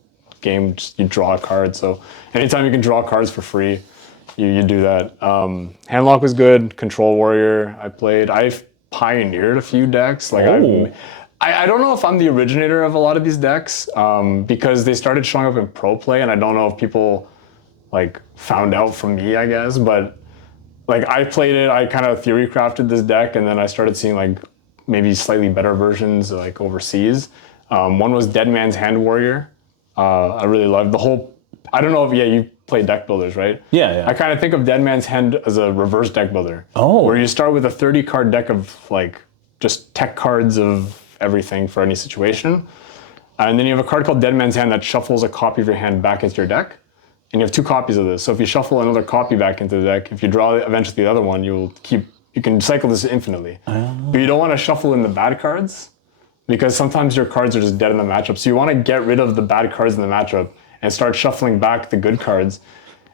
game, just you draw a card. So anytime you can draw cards for free, you do that. Handlock was good. Control Warrior I played. I've pioneered a few decks. Like I don't know if I'm the originator of a lot of these decks because they started showing up in pro play, and I don't know if people like found out from me, I guess. But like I played it. I kind of theory crafted this deck, and then I started seeing like maybe slightly better versions like overseas. One was Dead Man's Hand Warrior. I really loved the whole, I don't know if, you play deck builders, right? Yeah. I kind of think of Dead Man's Hand as a reverse deck builder. Oh. Where you start with a 30 card deck of like just tech cards of everything for any situation. And then you have a card called Dead Man's Hand that shuffles a copy of your hand back into your deck. And you have 2 copies of this. So if you shuffle another copy back into the deck, if you draw eventually the other one, you can cycle this infinitely. But you don't want to shuffle in the bad cards because sometimes your cards are just dead in the matchup. So you want to get rid of the bad cards in the matchup and start shuffling back the good cards.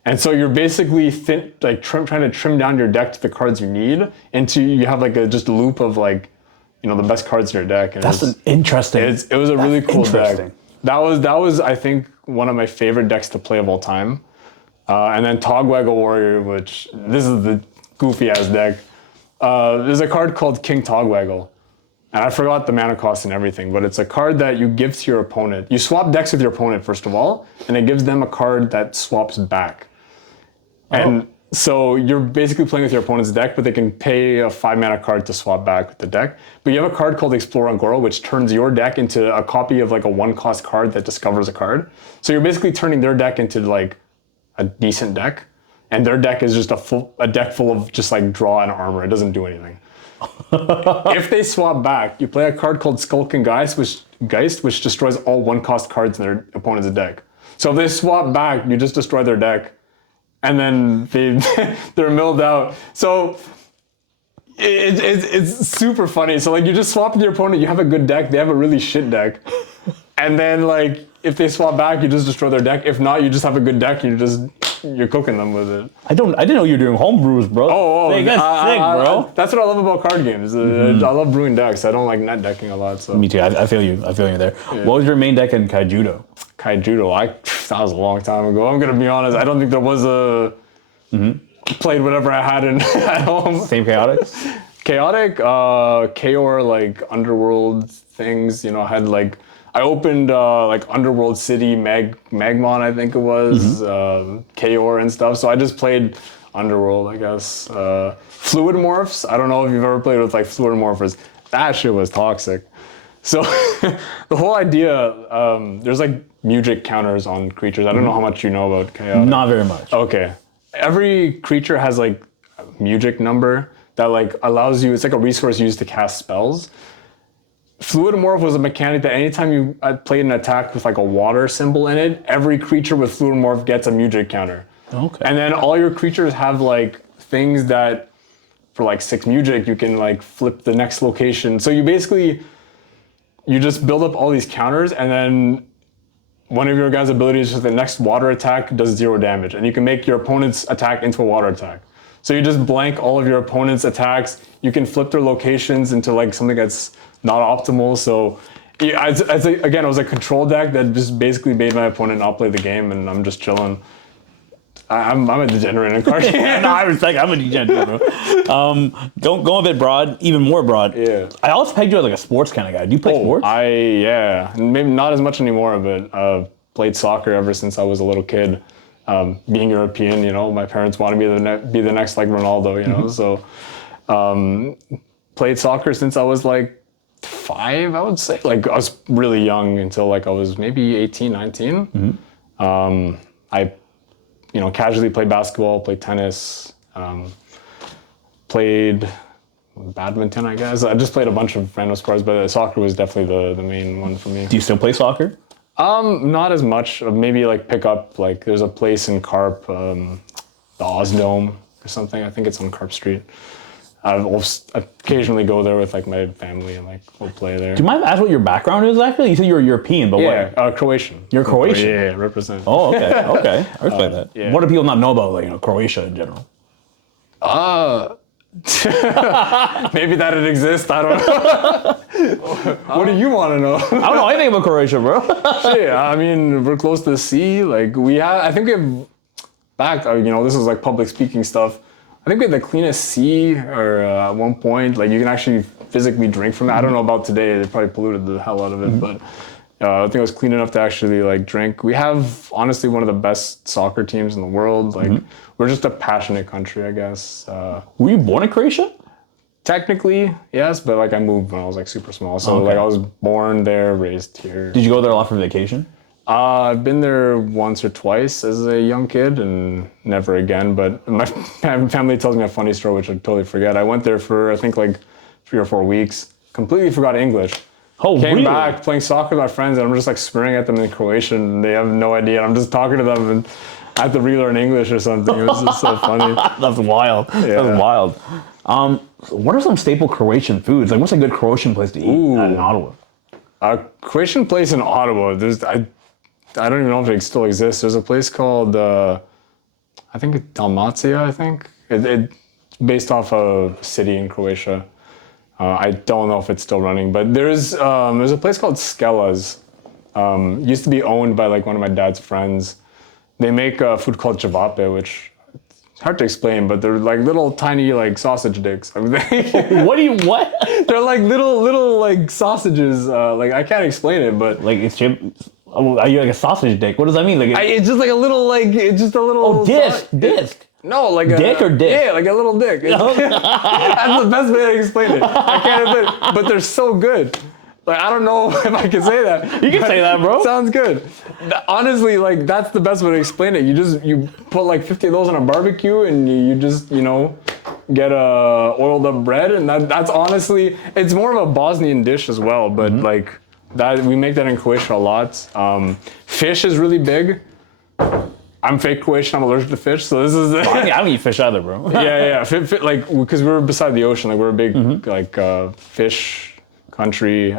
And so you're basically trying to trim down your deck to the cards you need until you have like just a loop of like, you know, the best cards in your deck. And That's interesting. It was a really cool deck. That was I think one of my favorite decks to play of all time. And then Togwaggle Warrior, which this is the goofy ass deck. There's a card called King Togwaggle, and I forgot the mana cost and everything, but it's a card that you give to your opponent. You swap decks with your opponent, first of all, and it gives them a card that swaps back. And so you're basically playing with your opponent's deck, but they can pay a 5 mana card to swap back with the deck. But you have a card called Explore Angora, which turns your deck into a copy of like a 1-cost card that discovers a card. So you're basically turning their deck into like a decent deck. And their deck is just a deck full of just like draw and armor. It doesn't do anything. If they swap back, you play a card called Skulking Geist, which destroys all 1-cost cards in their opponent's deck. So if they swap back, you just destroy their deck, and then they're milled out. So it's super funny. So like you just swap with your opponent, you have a good deck, they have a really shit deck, and then like if they swap back, you just destroy their deck. If not, you just have a good deck, you're cooking them with it. I didn't know you were doing home brews, bro. That's sick, bro. That's what I love about card games. I love brewing decks. I don't like net decking a lot. So. Me too. I feel you. I feel you there. Yeah. What was your main deck in Kaijudo? That was a long time ago. I'm gonna be honest. I don't think there was a played whatever I had at home. Same Chaotic. Chaotic, Chaos like underworld things. You know, I I opened like Underworld City, Magmon, I think it was, Kaor and stuff. So I just played Underworld, I guess. Fluid Morphs. I don't know if you've ever played with like Fluid Morphers. That shit was toxic. So the whole idea, there's like music counters on creatures. I don't know how much you know about Chaotic. Not very much. Okay. Every creature has like a music number that like allows you, it's like a resource used to cast spells. Fluid Morph was a mechanic that anytime you played an attack with like a water symbol in it, every creature with Fluid Morph gets a music counter. Okay. And then all your creatures have like things that for like 6 music, you can like flip the next location. So you basically, you just build up all these counters, and then one of your guys' abilities is the next water attack does 0 damage, and you can make your opponent's attack into a water attack. So you just blank all of your opponent's attacks. You can flip their locations into like something that's not optimal. So again, it was a control deck that just basically made my opponent not play the game, and I'm just chilling. I'm a degenerate in card. No, I was like, I'm a degenerate, bro. Going a bit broad, even more broad. Yeah. I also pegged you as like a sports kind of guy. Do you play sports? Yeah. Maybe not as much anymore, but played soccer ever since I was a little kid. Being European, you know, my parents wanted me to be the next like Ronaldo, you know. So played soccer since I was like 5, I would say. Like I was really young until like I was maybe 18, 19. I casually played basketball, played tennis, played badminton, I guess. I just played a bunch of random sports, but soccer was definitely the main one for me. Do you still play soccer? Not as much. Maybe like pick up, like there's a place in Carp, the Osdome or something. I think it's on Carp Street. I'll occasionally go there with like my family and like we'll play there. Do you mind if I ask what your background is actually? You said you were European, but what? Croatian. You're Croatian? Yeah, represent. Oh, okay. I respect that. Yeah. What do people not know about like Croatia in general? Maybe that it exists. I don't know. What do you want to know? I don't know anything about Croatia, bro. Shit, I mean, we're close to the sea. Like I think we have back. This is like public speaking stuff. I think we had the cleanest sea, or at one point, like you can actually physically drink from it. I don't know about today; they probably polluted the hell out of it, but I think it was clean enough to actually like drink. We have honestly one of the best soccer teams in the world. Like we're just a passionate country, I guess. Were you born in Croatia? Technically, yes, but like I moved when I was like super small, so like I was born there, raised here. Did you go there a lot for vacation? I've been there once or twice as a young kid and never again, but my family tells me a funny story, which I totally forget. I went there for, I think, like 3 or 4 weeks, completely forgot English. Oh, Came really? back playing soccer with my friends, and I'm just like swearing at them in Croatian, and they have no idea. I'm just talking to them, and I have to relearn English or something. It was just so funny. That's wild. Yeah. That's wild. What are some staple Croatian foods? Like, what's a good Croatian place to eat in Ottawa? A Croatian place in Ottawa, I don't even know if it still exists. There's a place called, I think it's Dalmatia, I think. It's based off a city in Croatia. I don't know if it's still running, but there's a place called Skelas. Used to be owned by like one of my dad's friends. They make a food called cevape, which it's hard to explain, but they're like little tiny like sausage dicks. I mean, What? They're like little like sausages. Like I can't explain it, but Like, are you like a sausage dick? What does that mean? Like, it's just like a little disc. No, like a dick or dick? Yeah, like a little dick. That's the best way to explain it. I can't admit it, but they're so good. Like I don't know if I can say that. You can say that, bro. Sounds good. Honestly, like that's the best way to explain it. You put like 50 of those on a barbecue, and you just get a oiled up bread, and that's honestly, it's more of a Bosnian dish as well. But like that, we make that in Croatia a lot. Fish is really big. I'm fake Croatian. I'm allergic to fish, so this is. I don't eat fish either, bro. yeah. Like because we're beside the ocean, like we're a big fish country.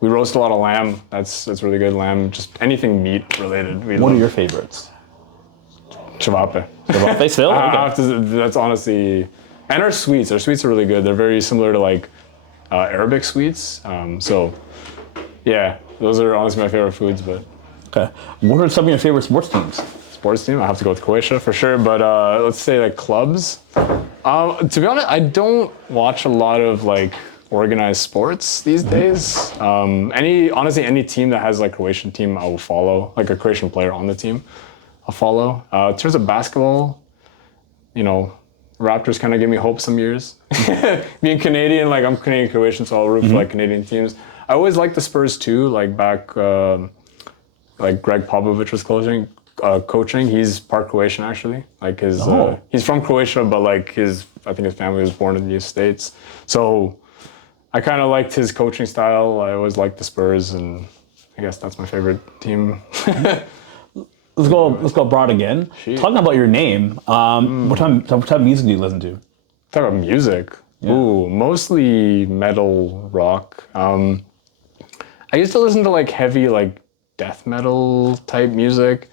We roast a lot of lamb. That's really good. Lamb, just anything meat related. What are your favorites? Cevape. Cevape still? Okay. That's honestly, and our sweets. Our sweets are really good. They're very similar to like Arabic sweets. So yeah, those are honestly my favorite foods. But Okay. What are some of your favorite sports teams? Sports team, I have to go with Croatia for sure. But let's say like clubs. To be honest, I don't watch a lot of like organized sports these days. Any team that has like Croatian team, I will follow. Like a Croatian player on the team, I'll follow. In terms of basketball, Raptors kind of give me hope some years. Being Canadian, like I'm Canadian Croatian, so I'll root for like Canadian teams. I always liked the Spurs too. Like back, like Greg Popovich was coaching. He's part Croatian actually. Like he's from Croatia, but like I think his family was born in the States. So I kind of liked his coaching style. I always liked the Spurs, and I guess that's my favorite team. Let's go broad again. Jeez. Talking about your name, what type of music do you listen to? Talk about music. Yeah. Ooh, mostly metal, rock. I used to listen to like heavy like death metal type music.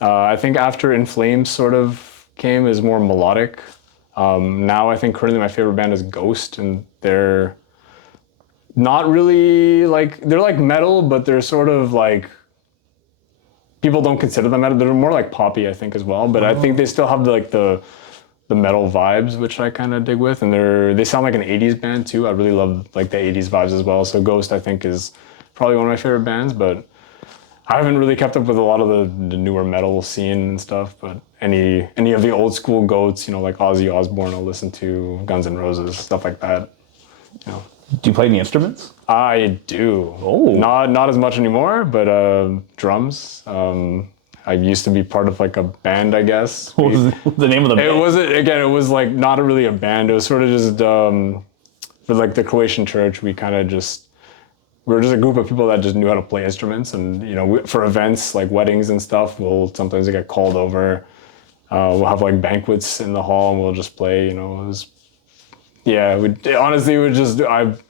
I think after In Flames sort of came is more melodic. Now I think currently my favorite band is Ghost, and they're not really like, they're like metal, but they're sort of like, people don't consider them metal. They're more like poppy, I think, as well. But I think they still have the metal vibes, which I kind of dig with. And they sound like an 80s band too. I really love like the 80s vibes as well. So Ghost, I think, is probably one of my favorite bands. But I haven't really kept up with a lot of the newer metal scene and stuff. But any of the old school goats, like Ozzy Osbourne, I'll listen to, Guns N' Roses, stuff like that. Do you play any instruments? I do. Oh. Not as much anymore, but drums. I used to be part of like a band, I guess. What was the name of the band? It was like not really a band. It was sort of just for like the Croatian church. We were just a group of people that just knew how to play instruments, and for events like weddings and stuff, we'll sometimes get called over. We'll have like banquets in the hall, and we'll just play. We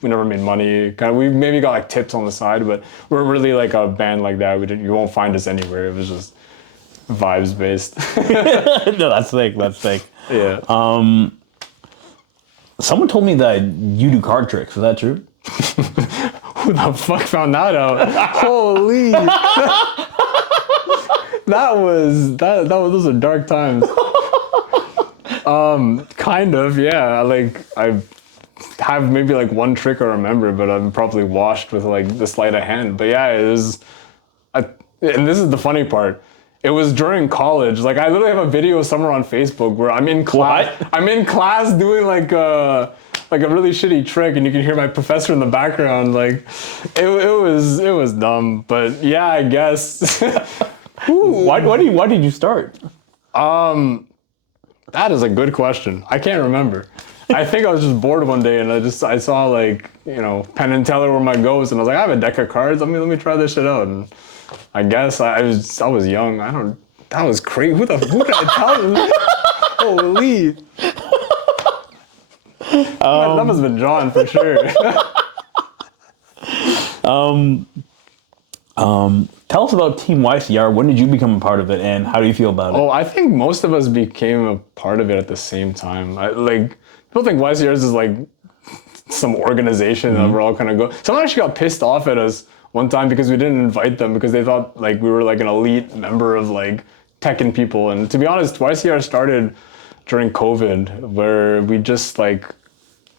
never made money. We maybe got like tips on the side, but we're really like a band like that. You won't find us anywhere. It was just vibes based. No, that's sick. Yeah. Someone told me that you do card tricks. Is that true? Who the fuck found that out? Holy. Those are dark times. Kind of, yeah. Like I have maybe like one trick I remember, but I'm probably washed with like the sleight of hand. But yeah, it was. And this is the funny part. It was during college. Like I literally have a video somewhere on Facebook where I'm in class. What? I'm in class doing like a really shitty trick, and you can hear my professor in the background. Like it was dumb, but yeah, I guess. Why did you start? That is a good question. I can't remember. I think I was just bored one day, and I saw like Penn and Teller were my ghosts, and I was like, I have a deck of cards. Let me try this shit out. And I guess I was young. That was crazy. Who did I tell you? Holy. That must have been John for sure. Tell us about Team YCR. When did you become a part of it, and how do you feel about it? Oh, I think most of us became a part of it at the same time. People think YCR is like some organization that we're all kind of go. Someone actually got pissed off at us one time because we didn't invite them because they thought like we were like an elite member of like Tekken people. And to be honest, YCR started during COVID, where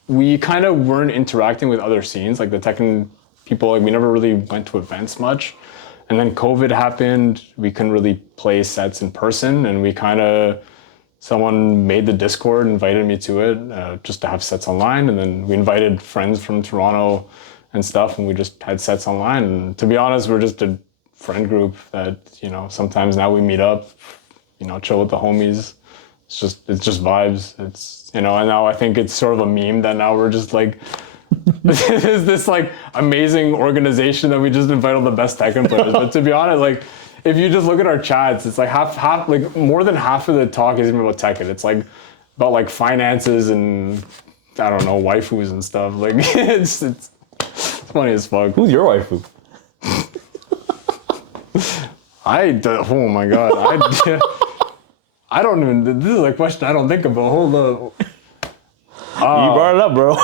we kind of weren't interacting with other scenes, like the Tekken people. Like we never really went to events much. And then COVID happened. We couldn't really play sets in person, and someone made the Discord, invited me to it just to have sets online. And then we invited friends from Toronto and stuff, and we just had sets online. And to be honest, we're just a friend group that, sometimes now we meet up, chill with the homies. It's just vibes. And now I think it's sort of a meme that now we're just like, is this like amazing organization that we just invite all the best Tekken players. But to be honest, like if you just look at our chats, it's like half like more than half of the talk isn't about Tekken. It's like about like finances and I don't know, waifus and stuff. Like it's funny as fuck. Who's your waifu? Oh my god. I don't even, this is a question I don't think about. Hold up. You brought it up, bro.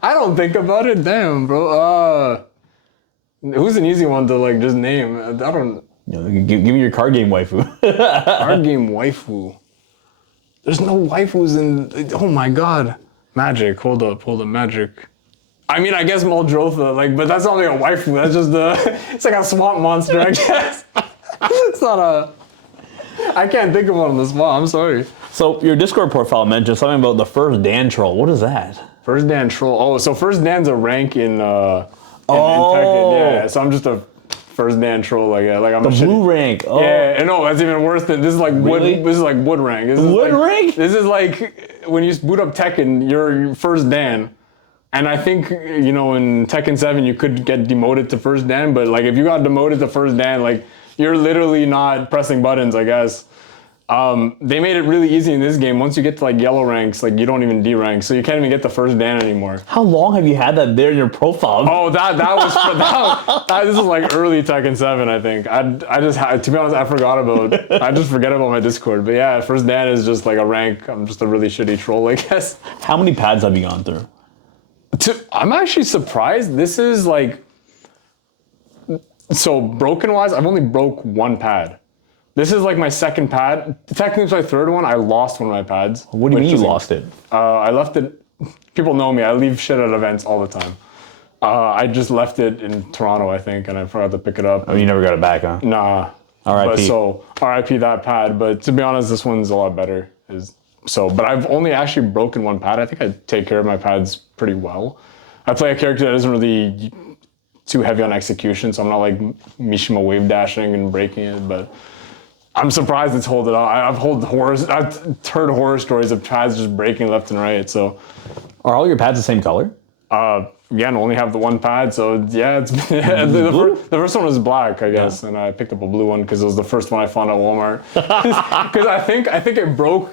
I don't think about it. Damn, bro. Who's an easy one to like just name? I don't. Give me your card game waifu. Card game waifu. There's no waifus in. Oh my god. Magic. Hold up. Magic. I mean, I guess Muldrotha, like, but that's not like a waifu. That's just it's like a swamp monster, I guess. It's not a. I can't think of one on the spot. I'm sorry. So your Discord profile mentioned something about the first Dan troll. What is that? First Dan troll. Oh, so first Dan's a rank in Tekken. Yeah. So I'm just a first Dan troll. Like I'm the a blue rank. Oh. Yeah. And no, that's even worse than this is like really? wood. This is like wood rank. Rank? This is like when you boot up Tekken, you're first Dan. And I think, you know, in Tekken 7, you could get demoted to first Dan, but like if you got demoted to first Dan, like you're literally not pressing buttons, I guess. They made it really easy in this game. Once you get to like yellow ranks, like you don't even D rank, so you can't even get the first Dan anymore. How long have you had that there in your profile? Oh, that was this is like early Tekken 7, I think. I just to be honest, I just forget about my Discord. But yeah, first Dan is just like a rank. I'm just a really shitty troll, I guess. How many pads have you gone through? I'm actually surprised. This is like, so broken wise, I've only broke one pad. This is like my second pad. Technically it's my third one. I lost one of my pads. What do you mean you lost it? I left it, people know me, I leave shit at events all the time. I just left it in Toronto, I think, and I forgot to pick it up. Oh, you never got it back, huh? Nah. R.I.P. So, R.I.P. that pad, but to be honest, this one's a lot better. But I've only actually broken one pad. I think I take care of my pads pretty well. I play a character that isn't really too heavy on execution, so I'm not like Mishima wave dashing and breaking it, but I'm surprised it's holding up. I've heard horror stories of pads just breaking left and right, so. Are all your pads the same color? Again, only have the one pad, so yeah, it's the first one was black, I guess, and I picked up a blue one because it was the first one I found at Walmart. Because I think it broke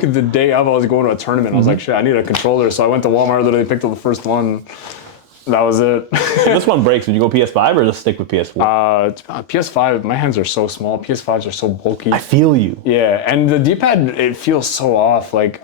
the day of I was going to a tournament. I was like, shit, I need a controller, so I went to Walmart, literally picked up the first one. That was it. If this one breaks, would you go PS5 or just stick with PS4? PS5, my hands are so small. PS5s are so bulky. I feel you. Yeah, and the D-pad, it feels so off. Like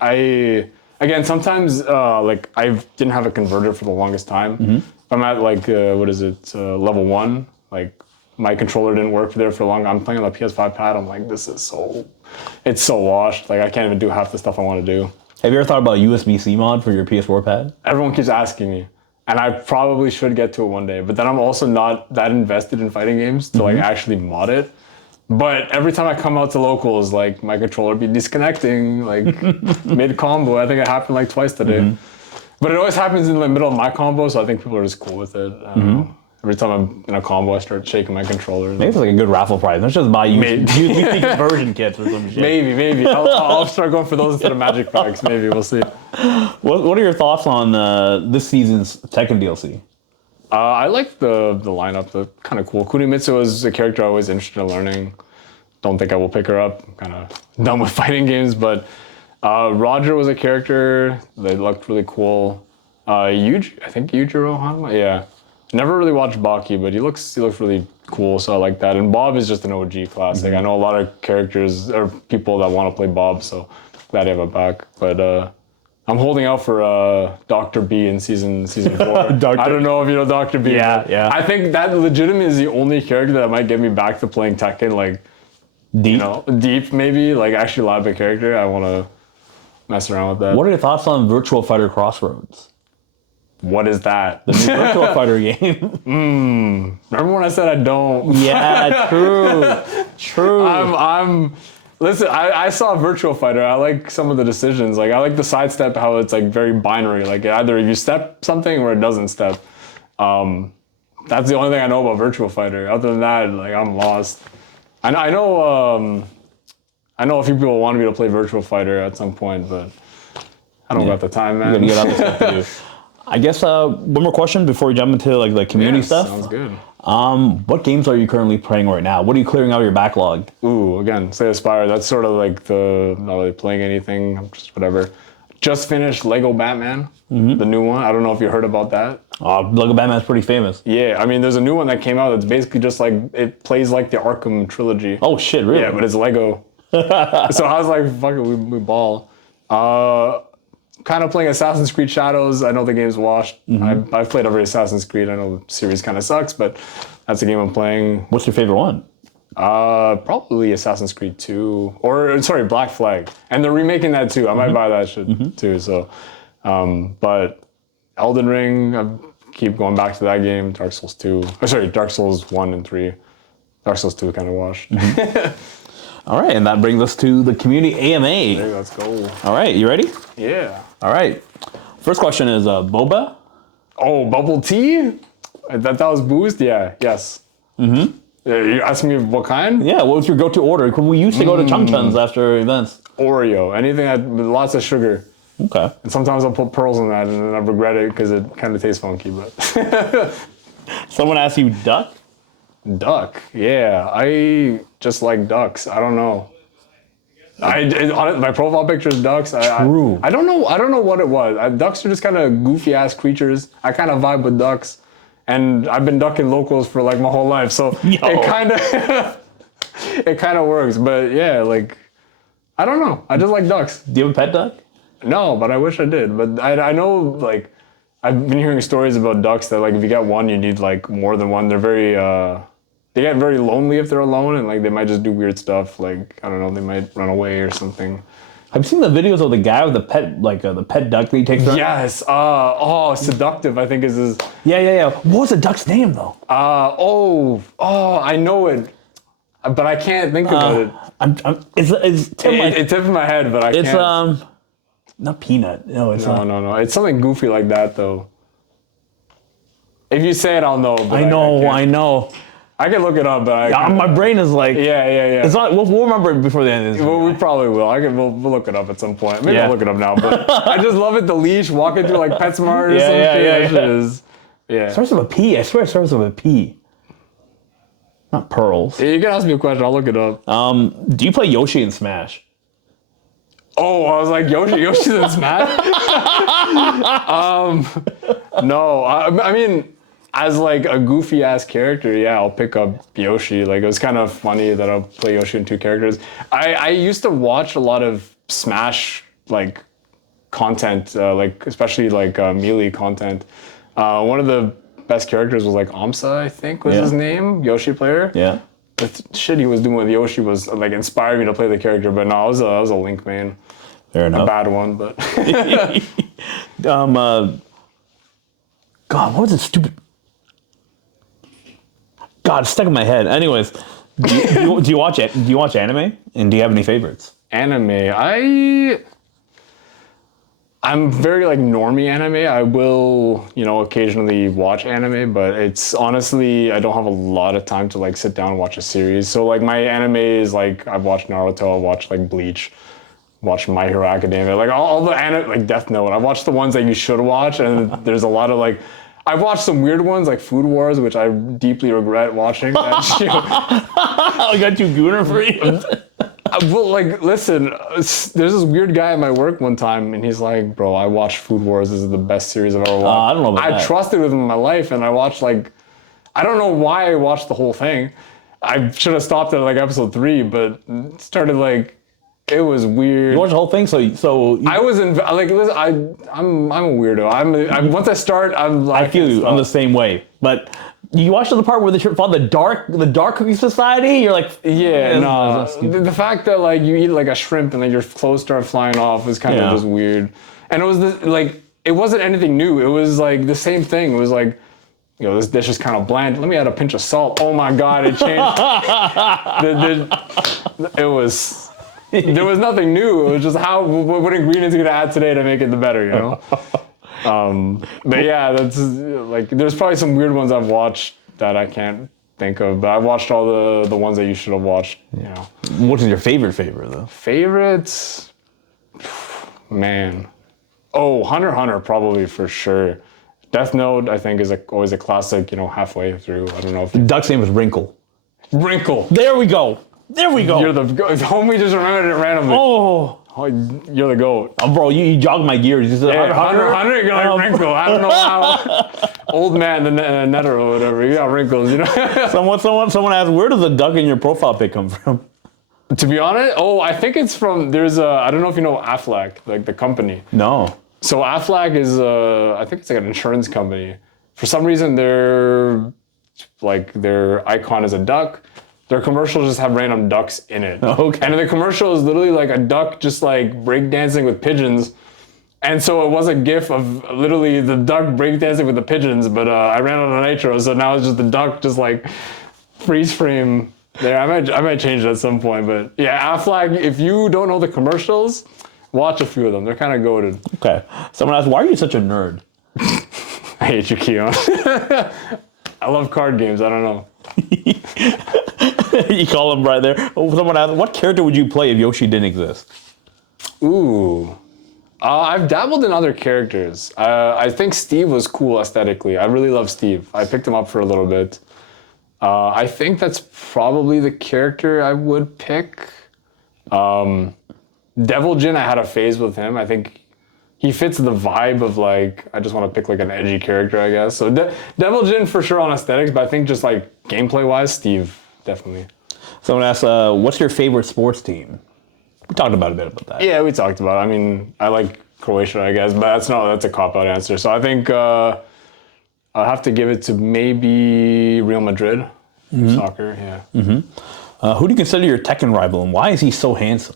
Again, sometimes like I didn't have a converter for the longest time. Mm-hmm. I'm at like level 1. Like my controller didn't work there for long. I'm playing on the PS5 pad. I'm like, it's so washed. Like I can't even do half the stuff I want to do. Have you ever thought about a USB-C mod for your PS4 pad? Everyone keeps asking me, and I probably should get to it one day. But then I'm also not that invested in fighting games to like actually mod it. But every time I come out to locals, like my controller be disconnecting, like mid combo. I think it happened like twice today. Mm-hmm. But it always happens in the middle of my combo, so I think people are just cool with it. I don't know. Every time I'm in a combo, I start shaking my controller. Maybe it's like a good raffle prize. Let's just buy USB conversion kits or some shit. Maybe. I'll start going for those instead of magic packs. Maybe we'll see. What are your thoughts on this season's Tekken DLC? I like the lineup. They're kind of cool. Kunimitsu is a character I was interested in learning. Don't think I will pick her up. I'm kind of done with fighting games, but Roger was a character that looked really cool. I think Yujiro Hanma? Yeah. Never really watched Baki, but he looks really cool, so I like that. And Bob is just an OG classic. Mm-hmm. I know a lot of characters or people that want to play Bob, so glad you have it back. But I'm holding out for Dr. B in season 4. I don't know if you know Dr. B. Yeah. I think that legitimately is the only character that might get me back to playing Tekken, like deep, deep maybe, like actually live a character. I want to mess around with that. What are your thoughts on Virtua Fighter Crossroads? What is that? The new Virtua Fighter game. Remember when I said I don't? Yeah, true. Listen, I saw Virtua Fighter. I like some of the decisions. Like I like the sidestep, how it's like very binary. Like either you step something or it doesn't step. That's the only thing I know about Virtua Fighter. Other than that, like I'm lost. I know a few people wanted me to play Virtua Fighter at some point, but I don't got the time, man. You gotta get other stuff to do. I guess one more question before we jump into like the community stuff. Sounds good. What games are you currently playing right now? What are you clearing out of your backlog? Ooh, again, say Spire. That's sort of like not really playing anything. I'm just whatever. Just finished Lego Batman, the new one. I don't know if you heard about that. Lego Batman's pretty famous. Yeah, I mean, there's a new one that came out that's basically just like, it plays like the Arkham trilogy. Oh shit, really? Yeah, but it's Lego. So I was like, fuck it, we ball. Kind of playing Assassin's Creed Shadows. I know the game's washed. I've played every Assassin's Creed. I know the series kind of sucks, but that's a game I'm playing. What's your favorite one? Probably Assassin's Creed 2, or sorry, Black Flag. And they're remaking that too. I might buy that shit too. So But Elden Ring, I keep going back to that game. Dark Souls 2. Oh, sorry, Dark Souls 1 and 3. Dark Souls 2 kind of washed. All right, and that brings us to the community AMA. Hey, let's go. All right, you ready? Yeah. All right. First question is Boba. Oh, bubble tea? That was boost? Yeah, yes. Mm-hmm. You asking me what kind? Yeah, what was your go-to order? We used to go to Chung Chun's after events. Oreo. Anything with lots of sugar. Okay. And sometimes I'll put pearls in that and then I regret it because it kind of tastes funky. But Someone asked you duck? Duck. Yeah, I just like ducks. I don't know. My profile picture is ducks. True. I don't know what it was. Ducks are just kind of goofy ass creatures. I kind of vibe with ducks, and I've been ducking locals for like my whole life, so it kind of works. But yeah, like I don't know. I just like ducks. Do you have a pet duck? No, but I wish I did. But I know like I've been hearing stories about ducks that like if you get one, you need like more than one. They're very they get very lonely if they're alone, and like they might just do weird stuff. Like I don't know, they might run away or something. Have you seen the videos of the guy with the pet, like the pet duck that he takes around? Yes. Seductive, I think is his. Yeah. What was the duck's name though? I know it, but I can't think of it. It's It's in my head, but I can't. It's not Peanut. No, it's No. It's something goofy like that though. If you say it, I'll know. But I know. I can look it up, but My brain is like. Yeah. It's not. We'll remember it before the end of this. Well, we probably will. We'll look it up at some point. Maybe I'll look it up now. But I just love it. The leash, walking through like PetSmart or something. Yeah. It starts with a P. I swear it starts with a P. Not pearls. You can ask me a question. I'll look it up. Do you play Yoshi in Smash? Oh, I was like, Yoshi's in Smash? No. I mean, as like a goofy ass character, yeah, I'll pick up Yoshi. Like it was kind of funny that I'll play Yoshi in two characters. I used to watch a lot of Smash like content, like especially like melee content. One of the best characters was like Amsa, I think was his name, Yoshi player. Yeah. The shit he was doing with Yoshi was like inspired me to play the character, but no, I was a Link main. Fair enough. A bad one, but. God, what was it stupid? God, it's stuck in my head. Anyways, do you watch it? Do you watch anime? And do you have any favorites? Anime, I'm very like normie anime. I will, occasionally watch anime, but it's honestly, I don't have a lot of time to like sit down and watch a series. So like my anime is like, I've watched Naruto, I've watched like Bleach, watched My Hero Academia, like all the anime, like Death Note. I've watched the ones that you should watch, and there's a lot of like, I've watched some weird ones like Food Wars, which I deeply regret watching. I got you gooner for you. Well, like, listen, there's this weird guy at my work one time, and he's like, bro, I watched Food Wars. This is the best series I've ever watched. I don't know about that. I trusted with him in my life, and I watched, like, I don't know why I watched the whole thing. I should have stopped at, like, episode 3, but it started, like, it was weird. You watched the whole thing, so I was like, listen, I'm a weirdo. Once I start, I'm like, I feel you. I'm the same way, but. You watched the part where they found the dark cookie society. You're like, yeah, no. The fact that like you eat like a shrimp and then your clothes start flying off was kind of just weird. And it was like it wasn't anything new. It was like the same thing. It was like, this dish is kind of bland. Let me add a pinch of salt. Oh my god, it changed. There was nothing new. It was just what ingredients you're gonna add today to make it the better, But yeah, that's like there's probably some weird ones I've watched that I can't think of, but I've watched all the ones that you should have watched. What is your favorite though? Favorites, man. Oh, Hunter x Hunter probably for sure. Death Note I think is always a classic. Halfway through. I don't know if the duck's name is Wrinkle. Wrinkle. There we go. You're the homie. Just remembered it randomly. Oh, you're the GOAT. Oh, bro, you jogged my gears. You said Hunter, you're like Wrinkle. I don't know how. Old man, the netter or whatever. You got wrinkles, Someone asked, where does the duck in your profile pic come from? To be honest, I think it's from, I don't know if you know Aflac, like the company. No. So Aflac is, I think it's like an insurance company. For some reason, their icon is a duck. Their commercials just have random ducks in it. Okay. And the commercial is literally like a duck just like breakdancing with pigeons. And so it was a gif of literally the duck breakdancing with the pigeons, but I ran out of nitro, so now it's just the duck just like freeze frame there. I might change it at some point, but yeah, Aflac, if you don't know the commercials, watch a few of them. They're kind of goated. Okay. Someone asked, why are you such a nerd? I hate you, Keon. I love card games. I don't know. You call him right there. Oh, someone asked, what character would you play if Yoshi didn't exist? Ooh. I've dabbled in other characters. I think Steve was cool aesthetically. I really love Steve. I picked him up for a little bit. I think that's probably the character I would pick. Devil Jin, I had a phase with him. I think he fits the vibe of like, I just want to pick like an edgy character, I guess. So Devil Jin for sure on aesthetics, but I think just like gameplay wise, Steve, definitely. Someone asked, what's your favorite sports team? We talked about a bit about that. Yeah, we talked about it. I mean, I like Croatia, I guess, but that's a cop-out answer. So I think I'll have to give it to maybe Real Madrid. Soccer, yeah. Who do you consider your Tekken rival, and why is he so handsome?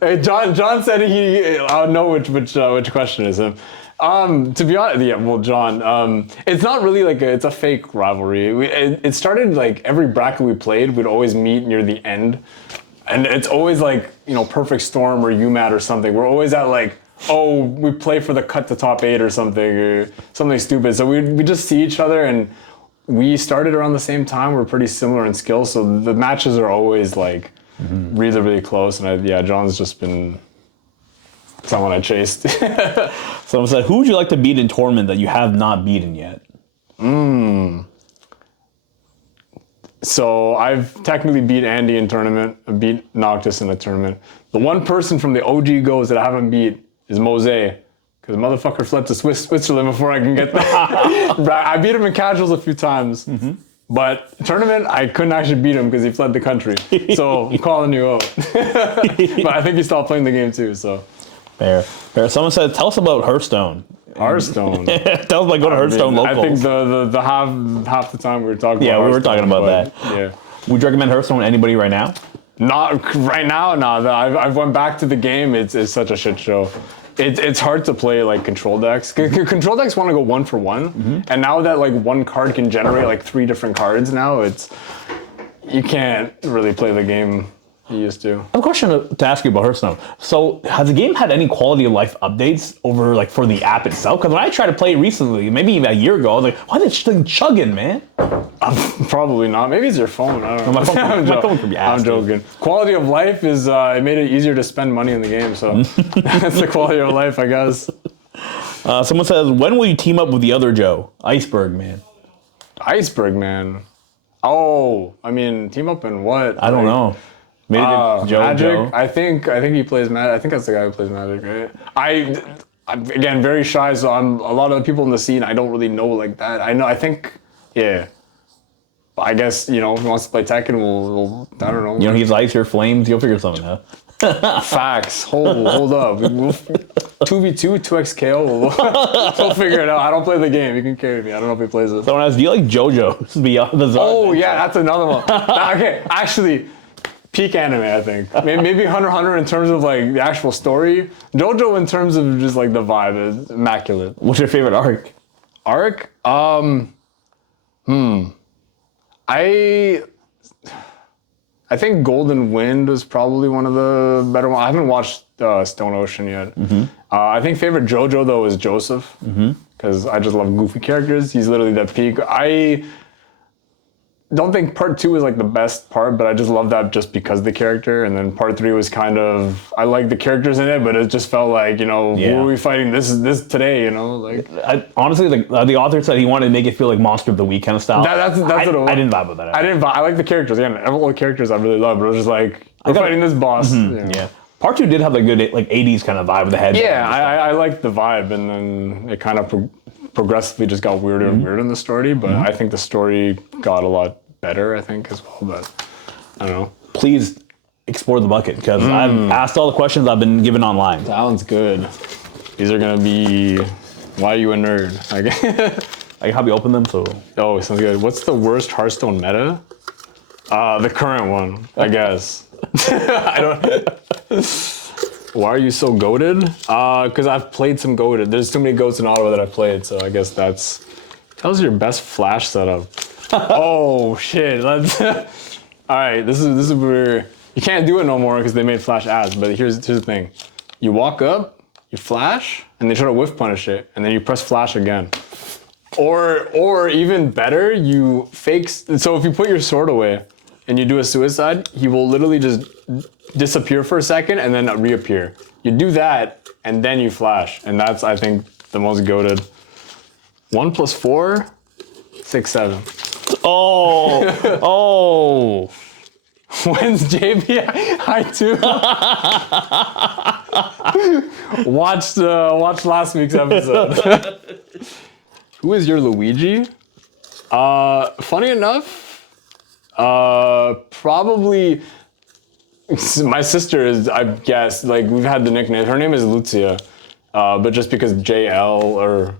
Hey, John said I know which question is him. To be honest, yeah, well, John, it's not really like it's a fake rivalry. It started like every bracket we played, we'd always meet near the end. And it's always like, Perfect Storm or UMAT or something. We're always at like, oh, we play for the cut to top 8 or something stupid. So we just see each other, and we started around the same time. We're pretty similar in skill. So the matches are always like really, really close. And John's just been someone I chased. Someone said, who would you like to beat in tournament that you have not beaten yet? So I've technically beat Andy in tournament. I beat Noctis in a tournament. The one person from the OG Goes that I haven't beat is Mose. Because the motherfucker fled to Switzerland before I can get there. I beat him in casuals a few times. But tournament, I couldn't actually beat him because he fled the country. So I'm calling you out. But I think he stopped playing the game too, so. Fair. Someone said, tell us about Hearthstone. Hearthstone. Tell us go to Hearthstone locals. I think the half the time we were talking about we were talking about that. Yeah. Would you recommend Hearthstone to anybody right now? Not right now, no. I've went back to the game. It's such a shit show. It's hard to play like control decks. Control decks want to go 1 for 1, and now that like one card can generate like 3 different cards now, you can't really play the game you used to. I have a question to ask you about Hearthstone. So has the game had any quality of life updates over like for the app itself? Because when I tried to play it recently, maybe even a year ago, I was like, why is this thing chugging, man? Probably not. Maybe it's your phone. I don't know. My phone could be ass, I'm joking. Dude. Quality of life is it made it easier to spend money in the game, so that's the quality of life, I guess. Someone says, when will you team up with the other Joe? Icebergman. Icebergman. Oh, I mean, team up in what? I don't know. Maybe Magic. I think he plays Magic. I think that's the guy who plays Magic, right? I'm again very shy, so I'm a lot of the people in the scene I don't really know like that. I think, yeah. I guess, if he wants to play Tekken, we'll I don't know. He's Ice, your Flames, you'll figure something out. Facts. Hold up. 2v2, 2x KO. We'll figure it out. I don't play the game. You can carry me. I don't know if he plays it. Someone asks, do you like JoJo? Beyond the Zone? Oh, yeah, that's another one. Okay, actually, peak anime, I think. Maybe Hunter x Hunter in terms of like the actual story. JoJo in terms of just like the vibe is immaculate. What's your favorite arc? I think Golden Wind was probably one of the better ones. I haven't watched Stone Ocean yet. I think favorite JoJo though is Joseph, because I just love goofy characters. He's literally the peak. I don't think part 2 is like the best part, but I just love that just because of the character. And then part 3 was kind of, I like the characters in it, but it just felt like, who are we fighting this today, like. Honestly, the author said he wanted to make it feel like Monster of the Week kind of style. That's what it was. I didn't vibe with that. I like the characters. Again, all the characters I really love, but it was just like, we're fighting this boss. Yeah. Part 2 did have like good like 80s kind of vibe with the head. Yeah, I liked the vibe, and then it kind of progressively just got weirder and weirder in the story, but I think the story got a lot better, I think, as well, but I don't know. Please explore the bucket, because I've asked all the questions I've been given online. Sounds good. These are going to be, why are you a nerd? I can help you open them, so. Oh, sounds good. What's the worst Hearthstone meta? The current one, I guess. I don't. Why are you so goated? Because I've played some goated. There's too many goats in Ottawa that I've played, so I guess that was your best Flash setup. Oh shit! Let's. All right, this is where you can't do it no more because they made Flash ads. But here's the thing: you walk up, you flash, and they try to whiff punish it, and then you press Flash again. Or even better, you fake. So if you put your sword away and you do a suicide, he will literally just disappear for a second and then reappear. You do that and then you flash, and that's, I think, the most goated. 1 + 4, 6, 7. Oh, oh. When's JB high 2? Watch last week's episode. Who is your Luigi? Funny enough, probably my sister is, I guess, like we've had the nickname. Her name is Lucia, but just because JL or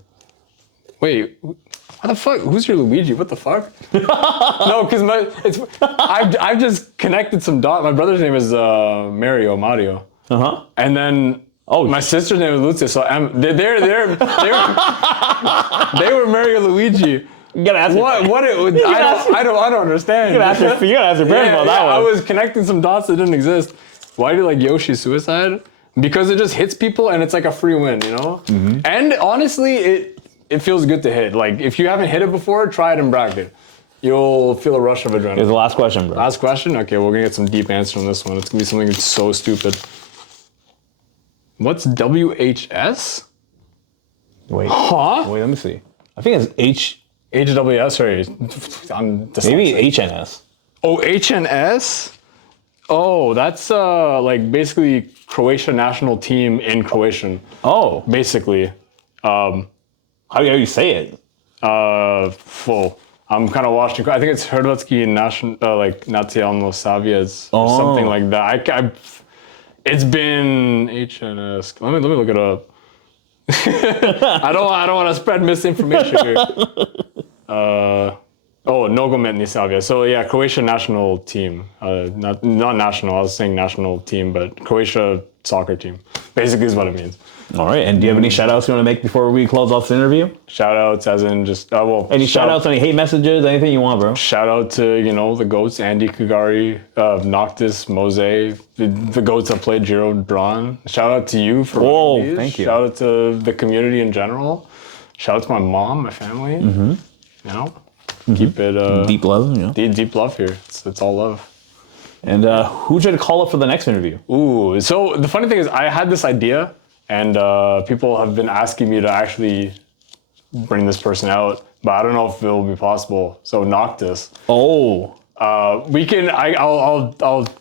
wait, what the fuck? Who's your Luigi? What the fuck? No, because I've just connected some dots. My brother's name is Mario. And then my sister's name is Lucia. So they were Mario Luigi. You gotta ask what I don't understand. You gotta ask your parents about that one. I was connecting some dots that didn't exist. Why do you like Yoshi Suicide? Because it just hits people and it's like a free win, you know? Mm-hmm. And honestly, it feels good to hit. Like if you haven't hit it before, try it in bracket. You'll feel a rush of adrenaline. Here's the last question, bro. Last question? Okay, we're gonna get some deep answer on this one. It's gonna be something that's so stupid. What's WHS? Wait. Huh? Wait, let me see. I think it's HWS, sorry. I'm maybe HNS. Oh, HNS? Oh, that's like basically Croatian national team in Croatian. Oh. Basically. How do you say it? Full. I'm kind of watching. I think it's Hrvatski like Nacionalno Savez or something like that. It's been HNS. Let me look it up. I don't want to spread misinformation here. Nogometni Savez. So yeah, Croatian national team. Not national. I was saying national team, but Croatia soccer team. Basically, is what it means. All right. And do you have any shout outs you want to make before we close off this interview? Shout outs as in just, any shout outs, any hate messages, anything you want, bro? Shout out to, the GOATs, Andy Kagari, Noctis, Mose, the GOATs that played Jiro Drawn. Shout out to you for running these. Thank you. Shout out to the community in general. Shout out to my mom, my family. Mm-hmm. Keep it... deep love, Deep love here. It's all love. And who should I call up for the next interview? Ooh, so the funny thing is I had this idea, and people have been asking me to actually bring this person out, but I don't know if it will be possible. So Noctis. Oh. We can. I'll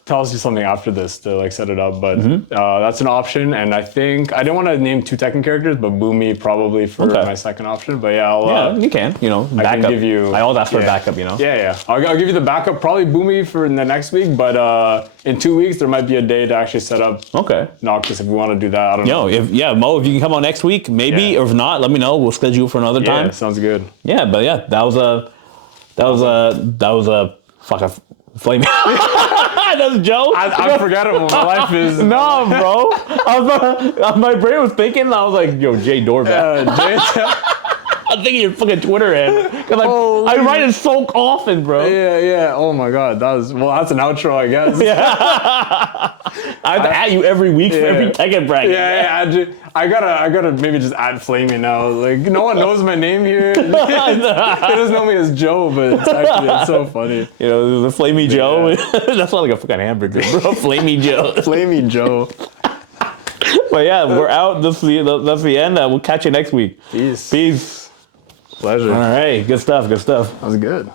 tell you something after this to set it up, but that's an option. And I think I didn't want to name 2 Tekken characters, but Boomy probably for my second option. But yeah, you can. Backup. I can give you. I always ask for backup. Yeah. I'll give you the backup. Probably Boomy for the next week, but in 2 weeks there might be a day to actually set up. Noctis if we want to do that. I don't know. Mo, if you can come on next week, maybe, or if not, let me know. We'll schedule for another time. Yeah, sounds good. Yeah, but that was a. Fuck, Flamey. That's Joe. I forgot it. My life is. No, bro. My brain was thinking. I was like, yo, Jay Dorbat. I'm thinking your fucking Twitter ad. I write it so often, bro. Yeah. Oh my god, that's an outro, I guess. Yeah. I have to add you every week for every Tekken bracket. Yeah. I gotta maybe just add Flamey now. No one knows my name here. They just know me as Joe, but it's so funny. The Flamey Joe. That's not like a fucking hamburger, bro. Flamey Joe. Flamey Joe. But yeah, we're out. That's the end. We'll catch you next week. Peace. Pleasure. All right. Good stuff. That was good.